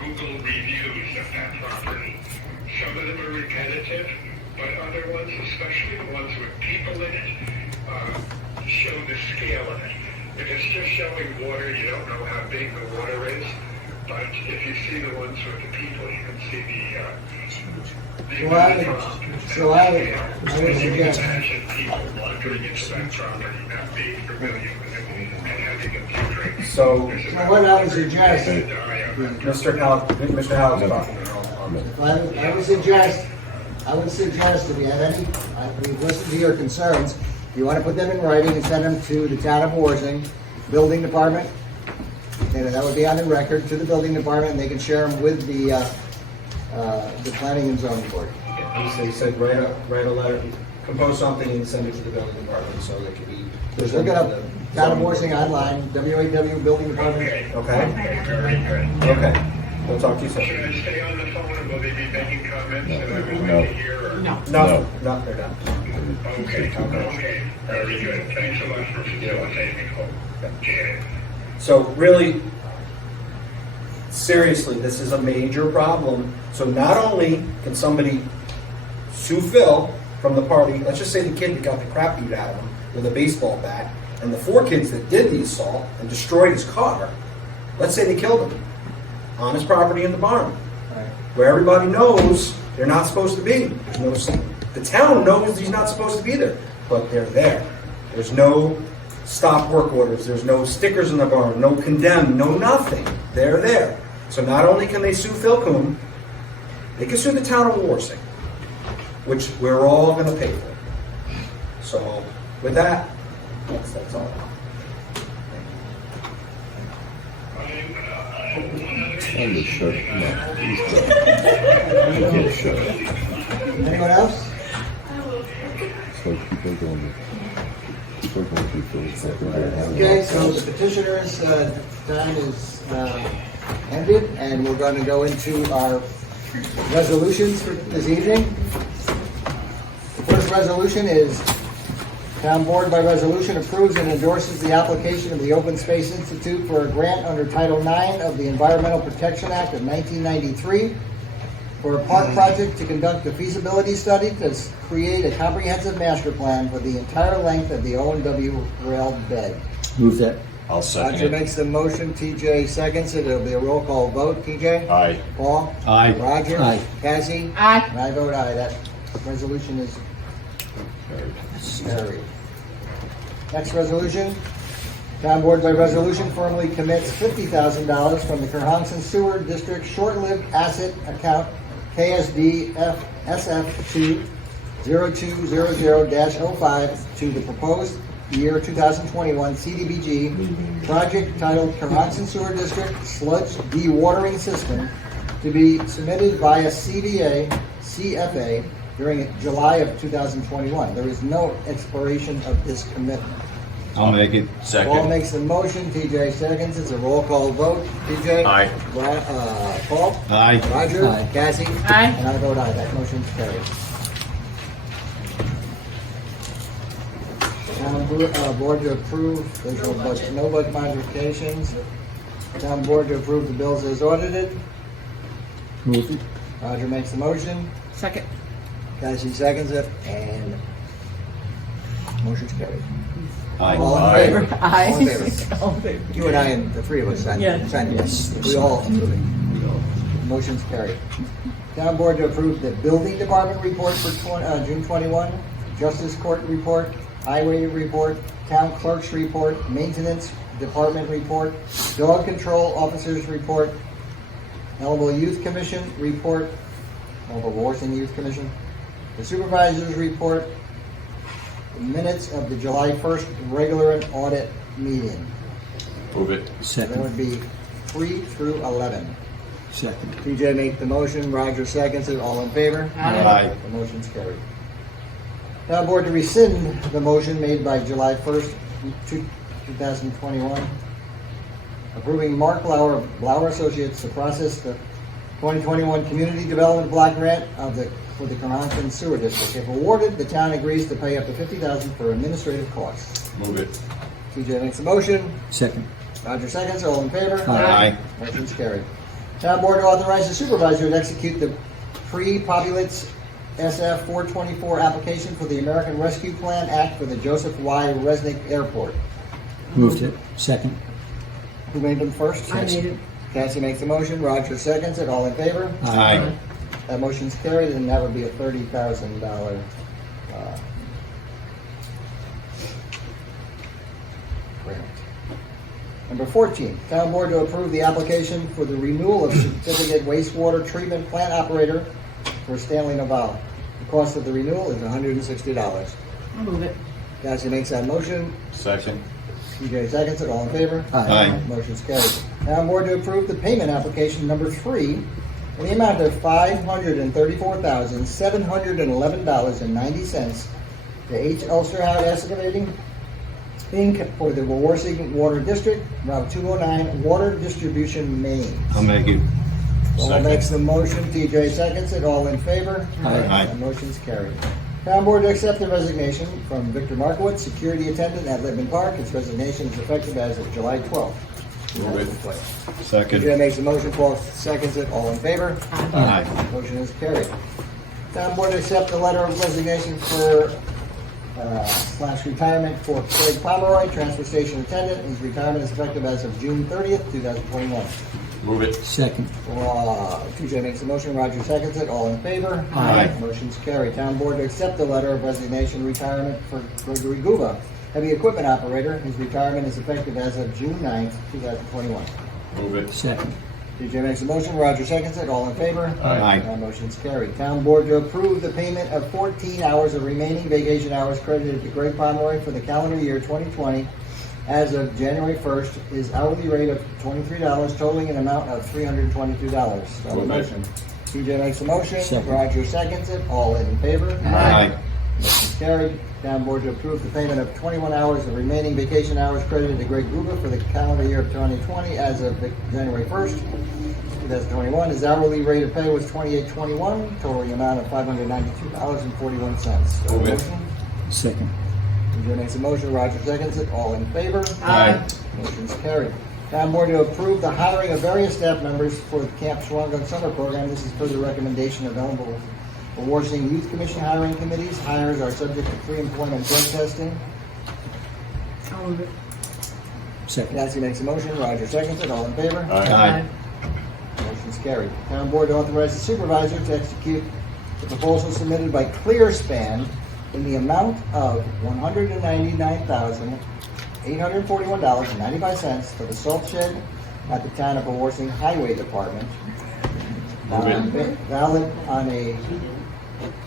Google reviews of that property. Some of them are repetitive, but other ones, especially the ones with people in it, show the scale of it. If it's just showing water, you don't know how big the water is. But if you see the ones with the people, you can see So I would suggest, imagine people wandering into that property, not being familiar with it, and having a few drinks. So, what I would suggest, Mr. Howell's talking. I would suggest if you have any, we've listened to your concerns, you want to put them in writing and send them to the Town of Wawarsing Building Department. And that would be on the record to the building department, and they can share them with the planning and zoning board. He said write a letter, compose something and send it to the building department so they can be. Just look it up, Town of Wawarsing online, WAW Building Department. Okay, Very good. okay. We'll talk to you soon. Should I stay on the phone, or will they be making comments that I would like to hear? Or? No, they're not. Okay, very good. Thanks a lot for facilitating. Okay. So really, seriously, this is a major problem. So not only can somebody sue Phil from the party, let's just say the kid that got the crap beat out of him with a baseball bat, and the 4 kids that did the assault and destroyed his car, let's say they killed him on his property in the barn, where everybody knows they're not supposed to be. There's no, the town knows he's not supposed to be there, but they're there. There's no stop work orders, there's no stickers in the barn, no condemn, no nothing. They're there. So not only can they sue Phil Kuhn, they can sue the town of Wawarsing, which we're all going to pay for. So with that, that's all. Anyone else? Okay, so the petitioner's time is ended, and we're going to go into our resolutions for this evening. The first resolution is Town Board by resolution approves and endorses the application of the Open Space Institute for a grant under Title IX of the Environmental Protection Act of 1993 for a park project to conduct a feasibility study to create a comprehensive master plan for the entire length of the O&W rail bed. Move that. I'll second Roger it. makes the motion, TJ seconds it, it'll be a roll call vote, TJ? Aye. Paul? Aye. Roger? Aye. Cassie? Aye. And I vote aye, that resolution is carried. Next resolution, Town Board by resolution formally commits $50,000 from the Cohasset Sewer District Short-Lived Asset Account KSD SF2 0200-05 to the proposed year 2021 CDBG project titled Cohasset Sewer District Sludge Dewatering System to be submitted via CFA during July of 2021. There is no expiration of this commitment. I'll make it. Paul Second. makes the motion, TJ seconds, it's a roll call vote. TJ? Aye. Paul? Aye. Roger? Aye. Cassie? Aye. And I vote aye, that motion's carried. Board to approve, there's no budget modifications. Town Board to approve the bills as audited. Move it. Roger makes the motion, Second. Cassie seconds it, and motion's carried. Aye. All in Aye. favor? Aye. All in favor? You and I and the three of us signed it. Signed it. Yes. We all approve it. Motion's carried. Town Board to approve the Building Department report for June 21, Justice Court report, Highway report, Town Clerk's report, Maintenance Department report, Dog Control Officers report, Elmville Youth Commission report, Elmville Wawarsing Youth Commission, the Supervisor's report, the minutes of the July 1st regular and audit meeting. Move it. That would be 3 through 11. Second. TJ made the motion, Roger seconds it, all in favor? Aye. The motion's carried. Town Board to rescind the motion made by July 1st, 2021, approving Mark Blauer Associates to process the 2021 Community Development Block Grant for the Cohasset Sewer District. If awarded, the town agrees to pay up to $50,000 for administrative costs. Move it. TJ makes the motion, Second. Roger seconds, all in favor? Aye. Motion's carried. Town Board to authorize the supervisor to execute the pre-populates SF 424 application for the American Rescue Plan Act for the Joseph Y. Resnick Airport. Moved it. Second. Who made them first? I made it. Cassie makes the motion, Roger seconds it, all in favor? Aye. That motion's carried, and that would be a $30,000 grant. Number 14, Town Board to approve the application for the renewal of certificate wastewater treatment plant operator for Stanley Naval. The cost of the renewal is $160. I'll move it. Cassie makes that motion, Second. TJ seconds it, all in favor? Aye. Motion's carried. Town Board to approve the payment application number 3 in the amount of $534,711.90 to H. Elsterhout Excavating, Inc. for the Wawarsing Water District, Route 209, Water Distribution Main. I'll make it. Paul Second. makes the motion, TJ seconds it, all in favor? Aye. The motion's carried. Town Board to accept the resignation from Victor Markowitz, security attendant at Lippman Park. His resignation is effective as of July 12th. Move it. Second. TJ makes a motion, Paul seconds it, all in favor? Aye. Motion is carried. Town board to accept the letter of resignation for / retirement for Craig Pomeroy, transfer station attendant. His retirement is effective as of June 30th, 2021. Move it. Second. TJ makes a motion, Roger seconds it, all in favor? Aye. Motion's carried. Town board to accept the letter of resignation retirement for Gregory Guva, heavy equipment operator. His retirement is effective as of June 9th, 2021. Move it. Second. TJ makes a motion, Roger seconds it, all in favor? Aye. Motion's carried. Town board to approve the payment of 14 hours of remaining vacation hours credited to Greg Pomeroy for the calendar year 2020 as of January 1st. His hourly rate of $23, totaling an amount of $322. So Move it. motion. TJ makes a motion, Second. Roger seconds it, all in favor? Aye. Motion's carried. Town board to approve the payment of 21 hours of remaining vacation hours credited to Greg Gruber for the calendar year of 2020 as of January 1st, 2021. His hourly rate of pay was $28.21, totaling amount of $592.41. So Move it. motion. Second. TJ makes a motion, Roger seconds it, all in favor? Aye. Motion's carried. Town board to approve the hiring of various staff members for the Camp Schwangan Summer Program. This is per the recommendation of eligible Wawarsing Youth Commission hiring committees. Hires are subject to pre-employment drug testing. Second. Nancy makes a motion, Roger seconds it, all in favor? Aye. Motion's carried. Town board to authorize the supervisor to execute the proposal submitted by ClearSpan in the amount of $199,841.95 for the salt shed at the town of Wawarsing Highway Department. Valid on a,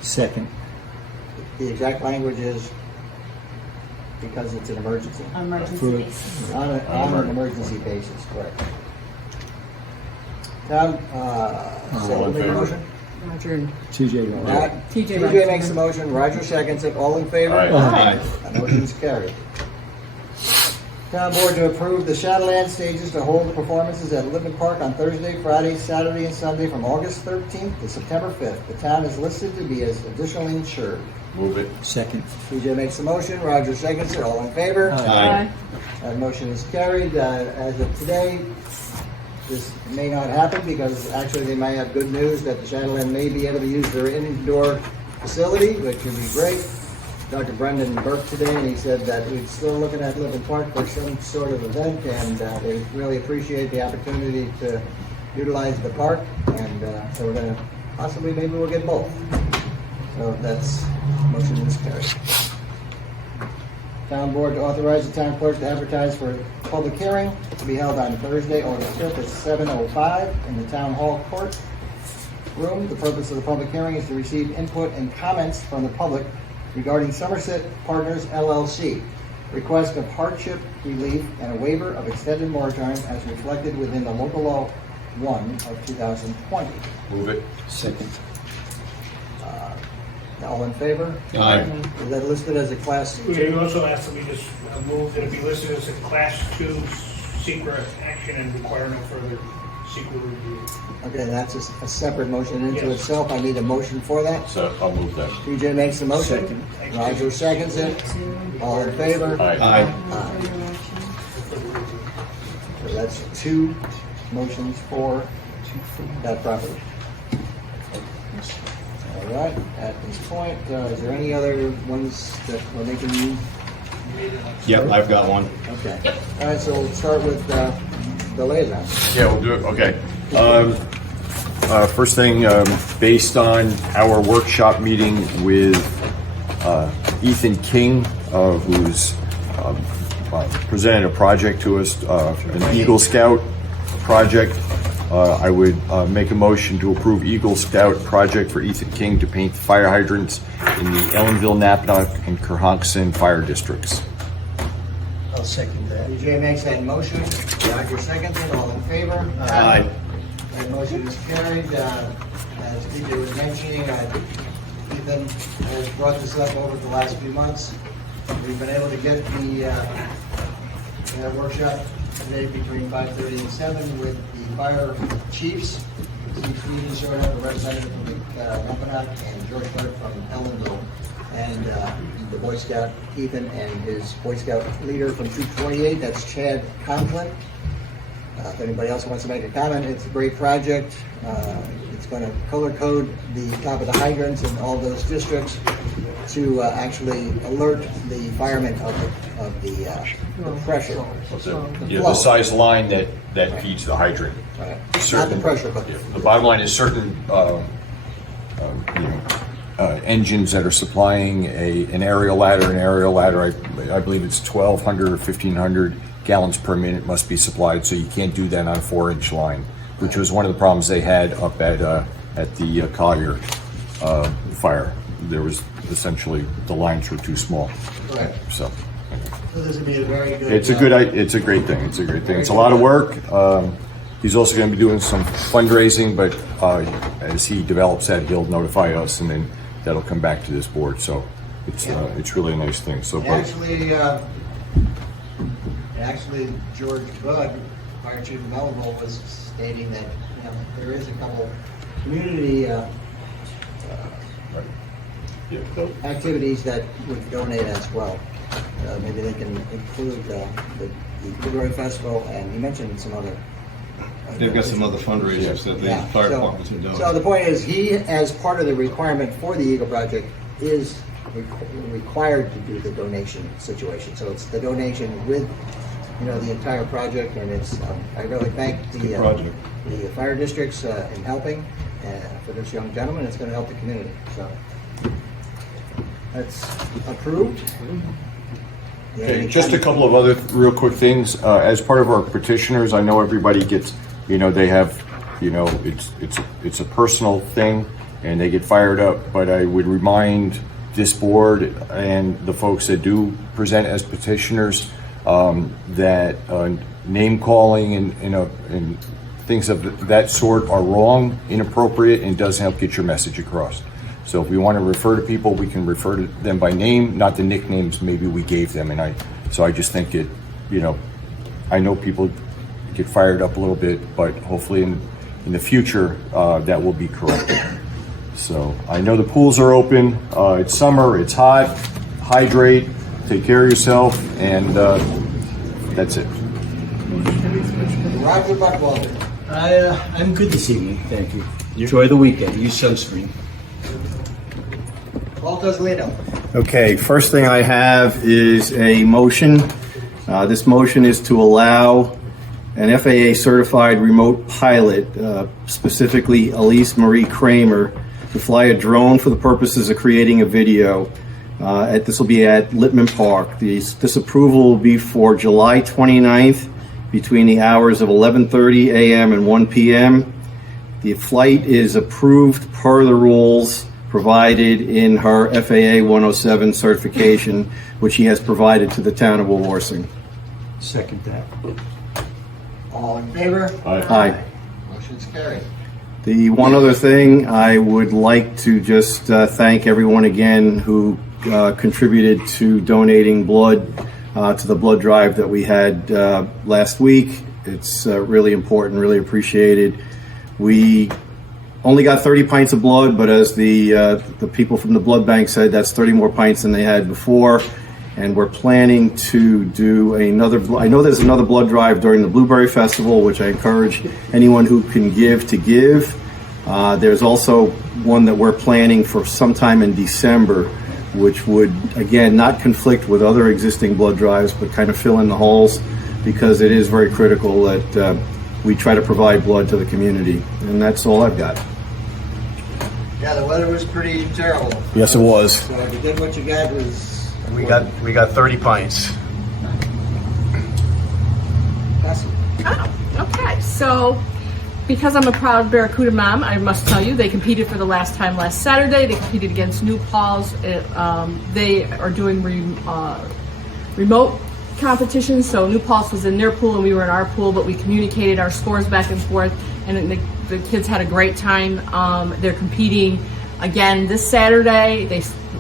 Second. the exact language is because it's an emergency. Emergency. On an emergency basis, correct. Town, All in make a favor? motion? TJ. TJ makes a motion, Roger seconds it, all in favor? Aye. Motion's carried. Town board to approve the Shadowland stages to hold performances at Lippman Park on Thursday, Friday, Saturday, and Sunday from August 13th to September 5th. The town is listed to be as additionally insured. Move it. Second. TJ makes a motion, Roger seconds it, all in favor? Aye. That motion is carried. As of today, this may not happen because actually they might have good news that the Shadowland may be able to use their indoor facility, which would be great. Dr. Brendan Burke today, and he said that we're still looking at Lippman Park for some sort of event, and they really appreciate the opportunity to utilize the park, and so we're going to possibly, maybe we'll get both. So that's, motion is carried. Town board to authorize the town clerk to advertise for a public hearing to be held on Thursday, August 5th at 7:05 in the town hall court room. The purpose of the public hearing is to receive input and comments from the public regarding Somerset Partners LLC, request of hardship relief and a waiver of extended moratorium as reflected within the local law 1 of 2020. Move it. Second. All in favor? Aye. Is that listed as a class? We also asked that we just move that it be listed as a Class 2 secret action and require no further secret review. Okay, that's a separate motion into Yes. itself. I need a motion for that. So I'll move that. TJ makes the motion. Second. Roger seconds it. All in favor? Aye. So that's 2 motions for that property. All right, at this point, is there any other ones that we're making you? Yep, I've got one. Okay. All right, so we'll start with the liaison. Yeah, we'll do it. Okay. First thing, based on our workshop meeting with Ethan King, who's presented a project to us, an Eagle Scout project. I would make a motion to approve Eagle Scout project for Ethan King to paint the fire hydrants in the Ellenville, Napanock, and Kerhonkson fire districts. I'll second that. TJ makes that motion. Roger seconds it. All in favor? Aye. That motion is carried. As TJ was mentioning, Ethan has brought this up over the last few months. We've been able to get the workshop today between 5:30 and 7 with the fire chiefs. Steve Stevens showed up, a representative from Napanock, and George Clark from Ellenville, and the Boy Scout Ethan and his Boy Scout leader from 228, that's Chad Conklin. If anybody else wants to make a comment, it's a great project. It's going to color code the top of the hydrants in all those districts to actually alert the firemen of the pressure. Yeah, the size line that feeds the hydrant. Right. Not the pressure, but The bottom line is certain engines that are supplying an aerial ladder. An aerial ladder, I believe it's 1,200 or 1,500 gallons per minute must be supplied, so you can't do that on a 4-inch line, which was one of the problems they had up at the Collier fire. There was essentially the lines were too small. Right. So this would be a very good. it's a great thing. It's a great thing. It's a lot of work. He's also going to be doing some fundraising, but as he develops that, he'll notify us, and then that'll come back to this board. So it's really a nice thing. So Actually, George Budd, Fire Chief of Melville, was stating that there is a couple community activities that would donate as well. Maybe they can include the February Festival, and you mentioned some other. They've got some other fundraisers that the fire departments are doing. So the point is, he, as part of the requirement for the Eagle Project, is required to do the donation situation. So it's the donation with, the entire project, and it's. I really thank the fire districts in helping for this young gentleman. It's going to help the community. So that's approved. Okay, just a couple of other real quick things. As part of our petitioners, I know everybody gets, they have, it's a personal thing, and they get fired up. But I would remind this board and the folks that do present as petitioners that name calling and things of that sort are wrong, inappropriate, and doesn't help get your message across. So if we want to refer to people, we can refer to them by name, not the nicknames maybe we gave them. And I just think it, I know people get fired up a little bit, but hopefully in the future that will be corrected. So I know the pools are open. It's summer. It's hot. Hydrate. Take care of yourself, and that's it. Roger Buckwalter. I'm good this evening, thank you. Enjoy the weekend, use sunscreen. Walter's Lino. Okay, first thing I have is a motion. This motion is to allow an FAA certified remote pilot, specifically Elise Marie Kramer, to fly a drone for the purposes of creating a video. This will be at Littman Park. This approval will be for July 29th between the hours of 11:30 a.m. and 1 p.m. The flight is approved per the rules provided in her FAA 107 certification, which he has provided to the town of Wawarsing. Second that. All in favor? Aye. Motion's carried. The one other thing, I would like to just thank everyone again who contributed to donating blood to the blood drive that we had last week. It's really important, really appreciated. We only got 30 pints of blood, but as the people from the blood bank said, that's 30 more pints than they had before. And we're planning to do another, I know there's another blood drive during the Blueberry Festival, which I encourage anyone who can give to give. There's also one that we're planning for sometime in December, which would, again, not conflict with other existing blood drives, but kind of fill in the holes, because it is very critical that we try to provide blood to the community. And that's all I've got. Yeah, the weather was pretty terrible. Yes, it was. So if you did what you got, was. We got 30 pints. Okay, so because I'm a proud Barracuda mom, I must tell you, they competed for the last time last Saturday. They competed against New Paltz. They are doing remote competitions, so New Paltz was in their pool and we were in our pool, but we communicated our scores back and forth, and the kids had a great time. They're competing again this Saturday.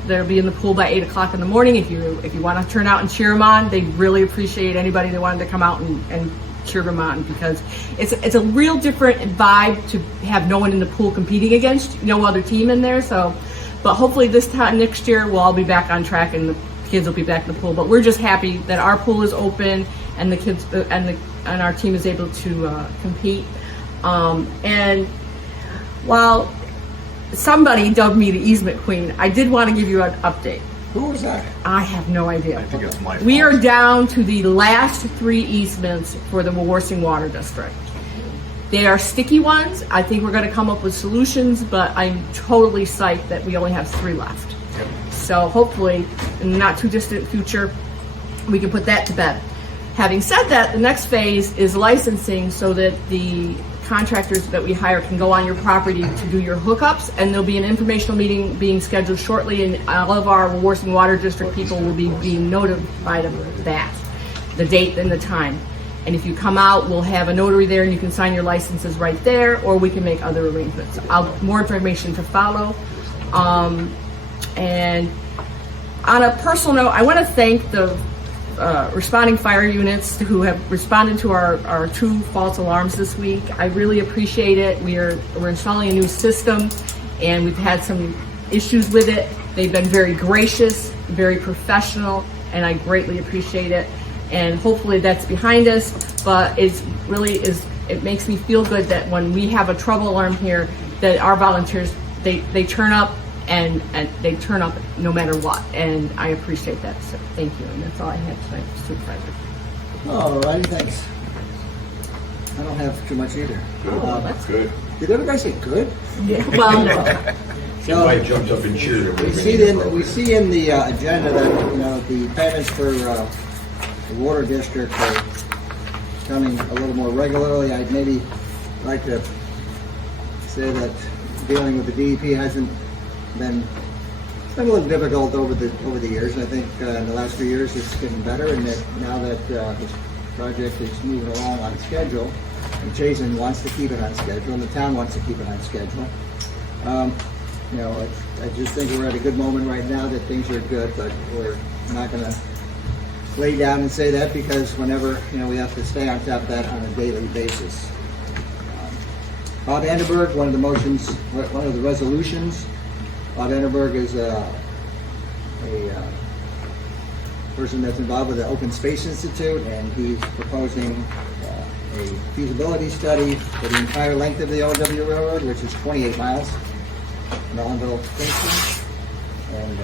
They'll be in the pool by 8 o'clock in the morning. If you want to turn out and cheer them on, they really appreciate anybody that wanted to come out and cheer them on, because it's a real different vibe to have no one in the pool competing against, no other team in there. So, but hopefully this time next year we'll all be back on track and the kids will be back in the pool. But we're just happy that our pool is open and the kids and the and our team is able to compete. And while somebody dubbed me the easement queen, I did want to give you an update. Who was that? I have no idea. I think it's my We fault. are down to the last 3 easements for the Wawarsing Water District. They are sticky ones. I think we're going to come up with solutions, but I'm totally psyched that we only have 3 left. So hopefully, in the not too distant future, we can put that to bed. Having said that, the next phase is licensing so that the contractors that we hire can go on your property to do your hookups, and there'll be an informational meeting being scheduled shortly, and all of our Wawarsing Water District people will be being notified of that, the date and the time. And if you come out, we'll have a notary there and you can sign your licenses right there, or we can make other arrangements. More information to follow. And on a personal note, I want to thank the responding fire units who have responded to our 2 false alarms this week. I really appreciate it. We're installing a new system, and we've had some issues with it. They've been very gracious, very professional, and I greatly appreciate it. And hopefully that's behind us, but it makes me feel good that when we have a trouble alarm here, that our volunteers, they turn up, and they turn up no matter what, and I appreciate that. So thank you, and that's all I have tonight, Supervisor. All righty, thanks. I don't have too much either. That's Good. Did everybody say good? Yeah, well, no. So, jumped up and cheered. we see in the agenda that, the payments for the water district are coming a little more regularly. I'd maybe like to say that dealing with the DEP hasn't been, it's been a little difficult over the years. I think in the last few years it's getting better, and that now that this project is moving along on schedule, and Jason wants to keep it on schedule, and the town wants to keep it on schedule. I just think we're at a good moment right now that things are good, but we're not going to lay down and say that, because whenever we have to stay on top of that on a daily basis. Bob Anderberg, one of the resolutions. Bob Anderberg is a person that's involved with the Open Space Institute, and he's proposing a feasibility study for the entire length of the OW Railroad, which is 28 miles, Melonville, Kingston. And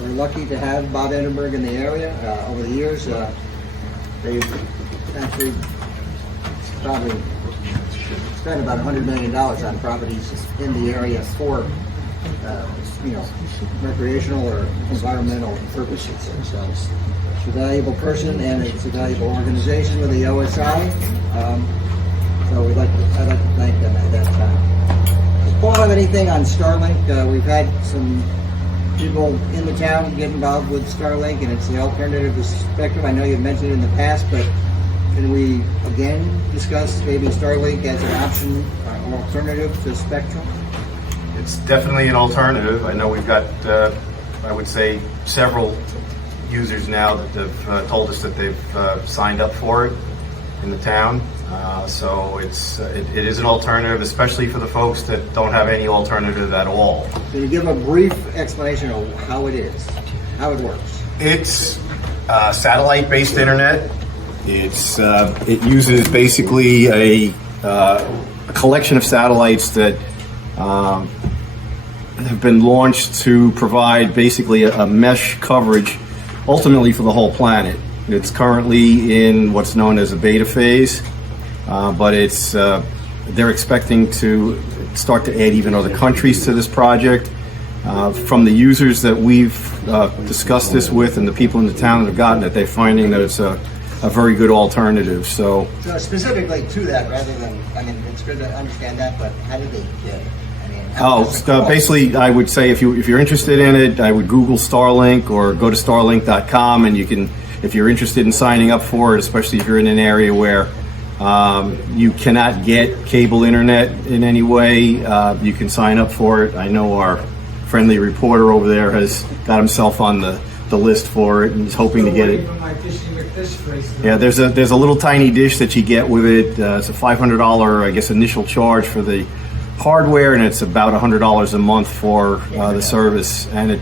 we're lucky to have Bob Anderberg in the area. Over the years, they've actually probably spent about $100 million on properties in the area for recreational or environmental purposes. And so it's a valuable person, and it's a valuable organization with the OSI. So I'd like to thank them at that time. Does Paul have anything on Starlink? We've had some people in the town get involved with Starlink, and it's the alternative to Spectrum. I know you've mentioned it in the past, but can we again discuss maybe Starlink as an option or alternative to Spectrum? It's definitely an alternative. I know we've got, I would say, several users now that have told us that they've signed up for it in the town. So it is an alternative, especially for the folks that don't have any alternative at all. Can you give a brief explanation of how it is, how it works? It's satellite-based internet. It uses basically a collection of satellites that have been launched to provide basically a mesh coverage, ultimately for the whole planet. It's currently in what's known as a beta phase, but they're expecting to start to add even other countries to this project. From the users that we've discussed this with and the people in the town that have gotten it, they're finding that it's a very good alternative. So specifically to that, rather than, it's good to understand that, but how did they get it? Basically, I would say if you're interested in it, I would Google Starlink or go to starlink.com, and you can, if you're interested in signing up for it, especially if you're in an area where you cannot get cable internet in any way, you can sign up for it. I know our friendly reporter over there has got himself on the list for it, and he's hoping to get it. Yeah, there's a little tiny dish that you get with it. It's a $500, I guess, initial charge for the hardware, and it's about $100 a month for the service and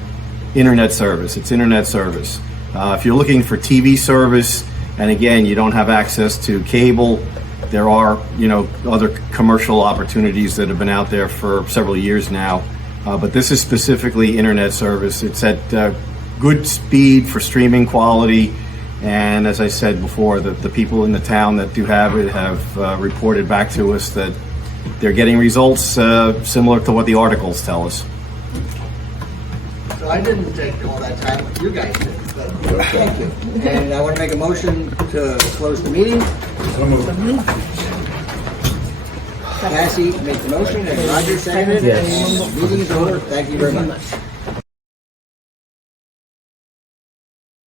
internet service. It's internet service. If you're looking for TV service, And again, you don't have access to cable. There are, other commercial opportunities that have been out there for several years now. But this is specifically internet service. It's at good speed for streaming quality. And as I said before, the people in the town that do have it have reported back to us that they're getting results similar to what the articles tell us. So I didn't take all that time, you guys did, but thank you. And I want to make a motion to close the meeting. Cassie made the motion and Roger seconded it. And the meeting is over. Thank you very much.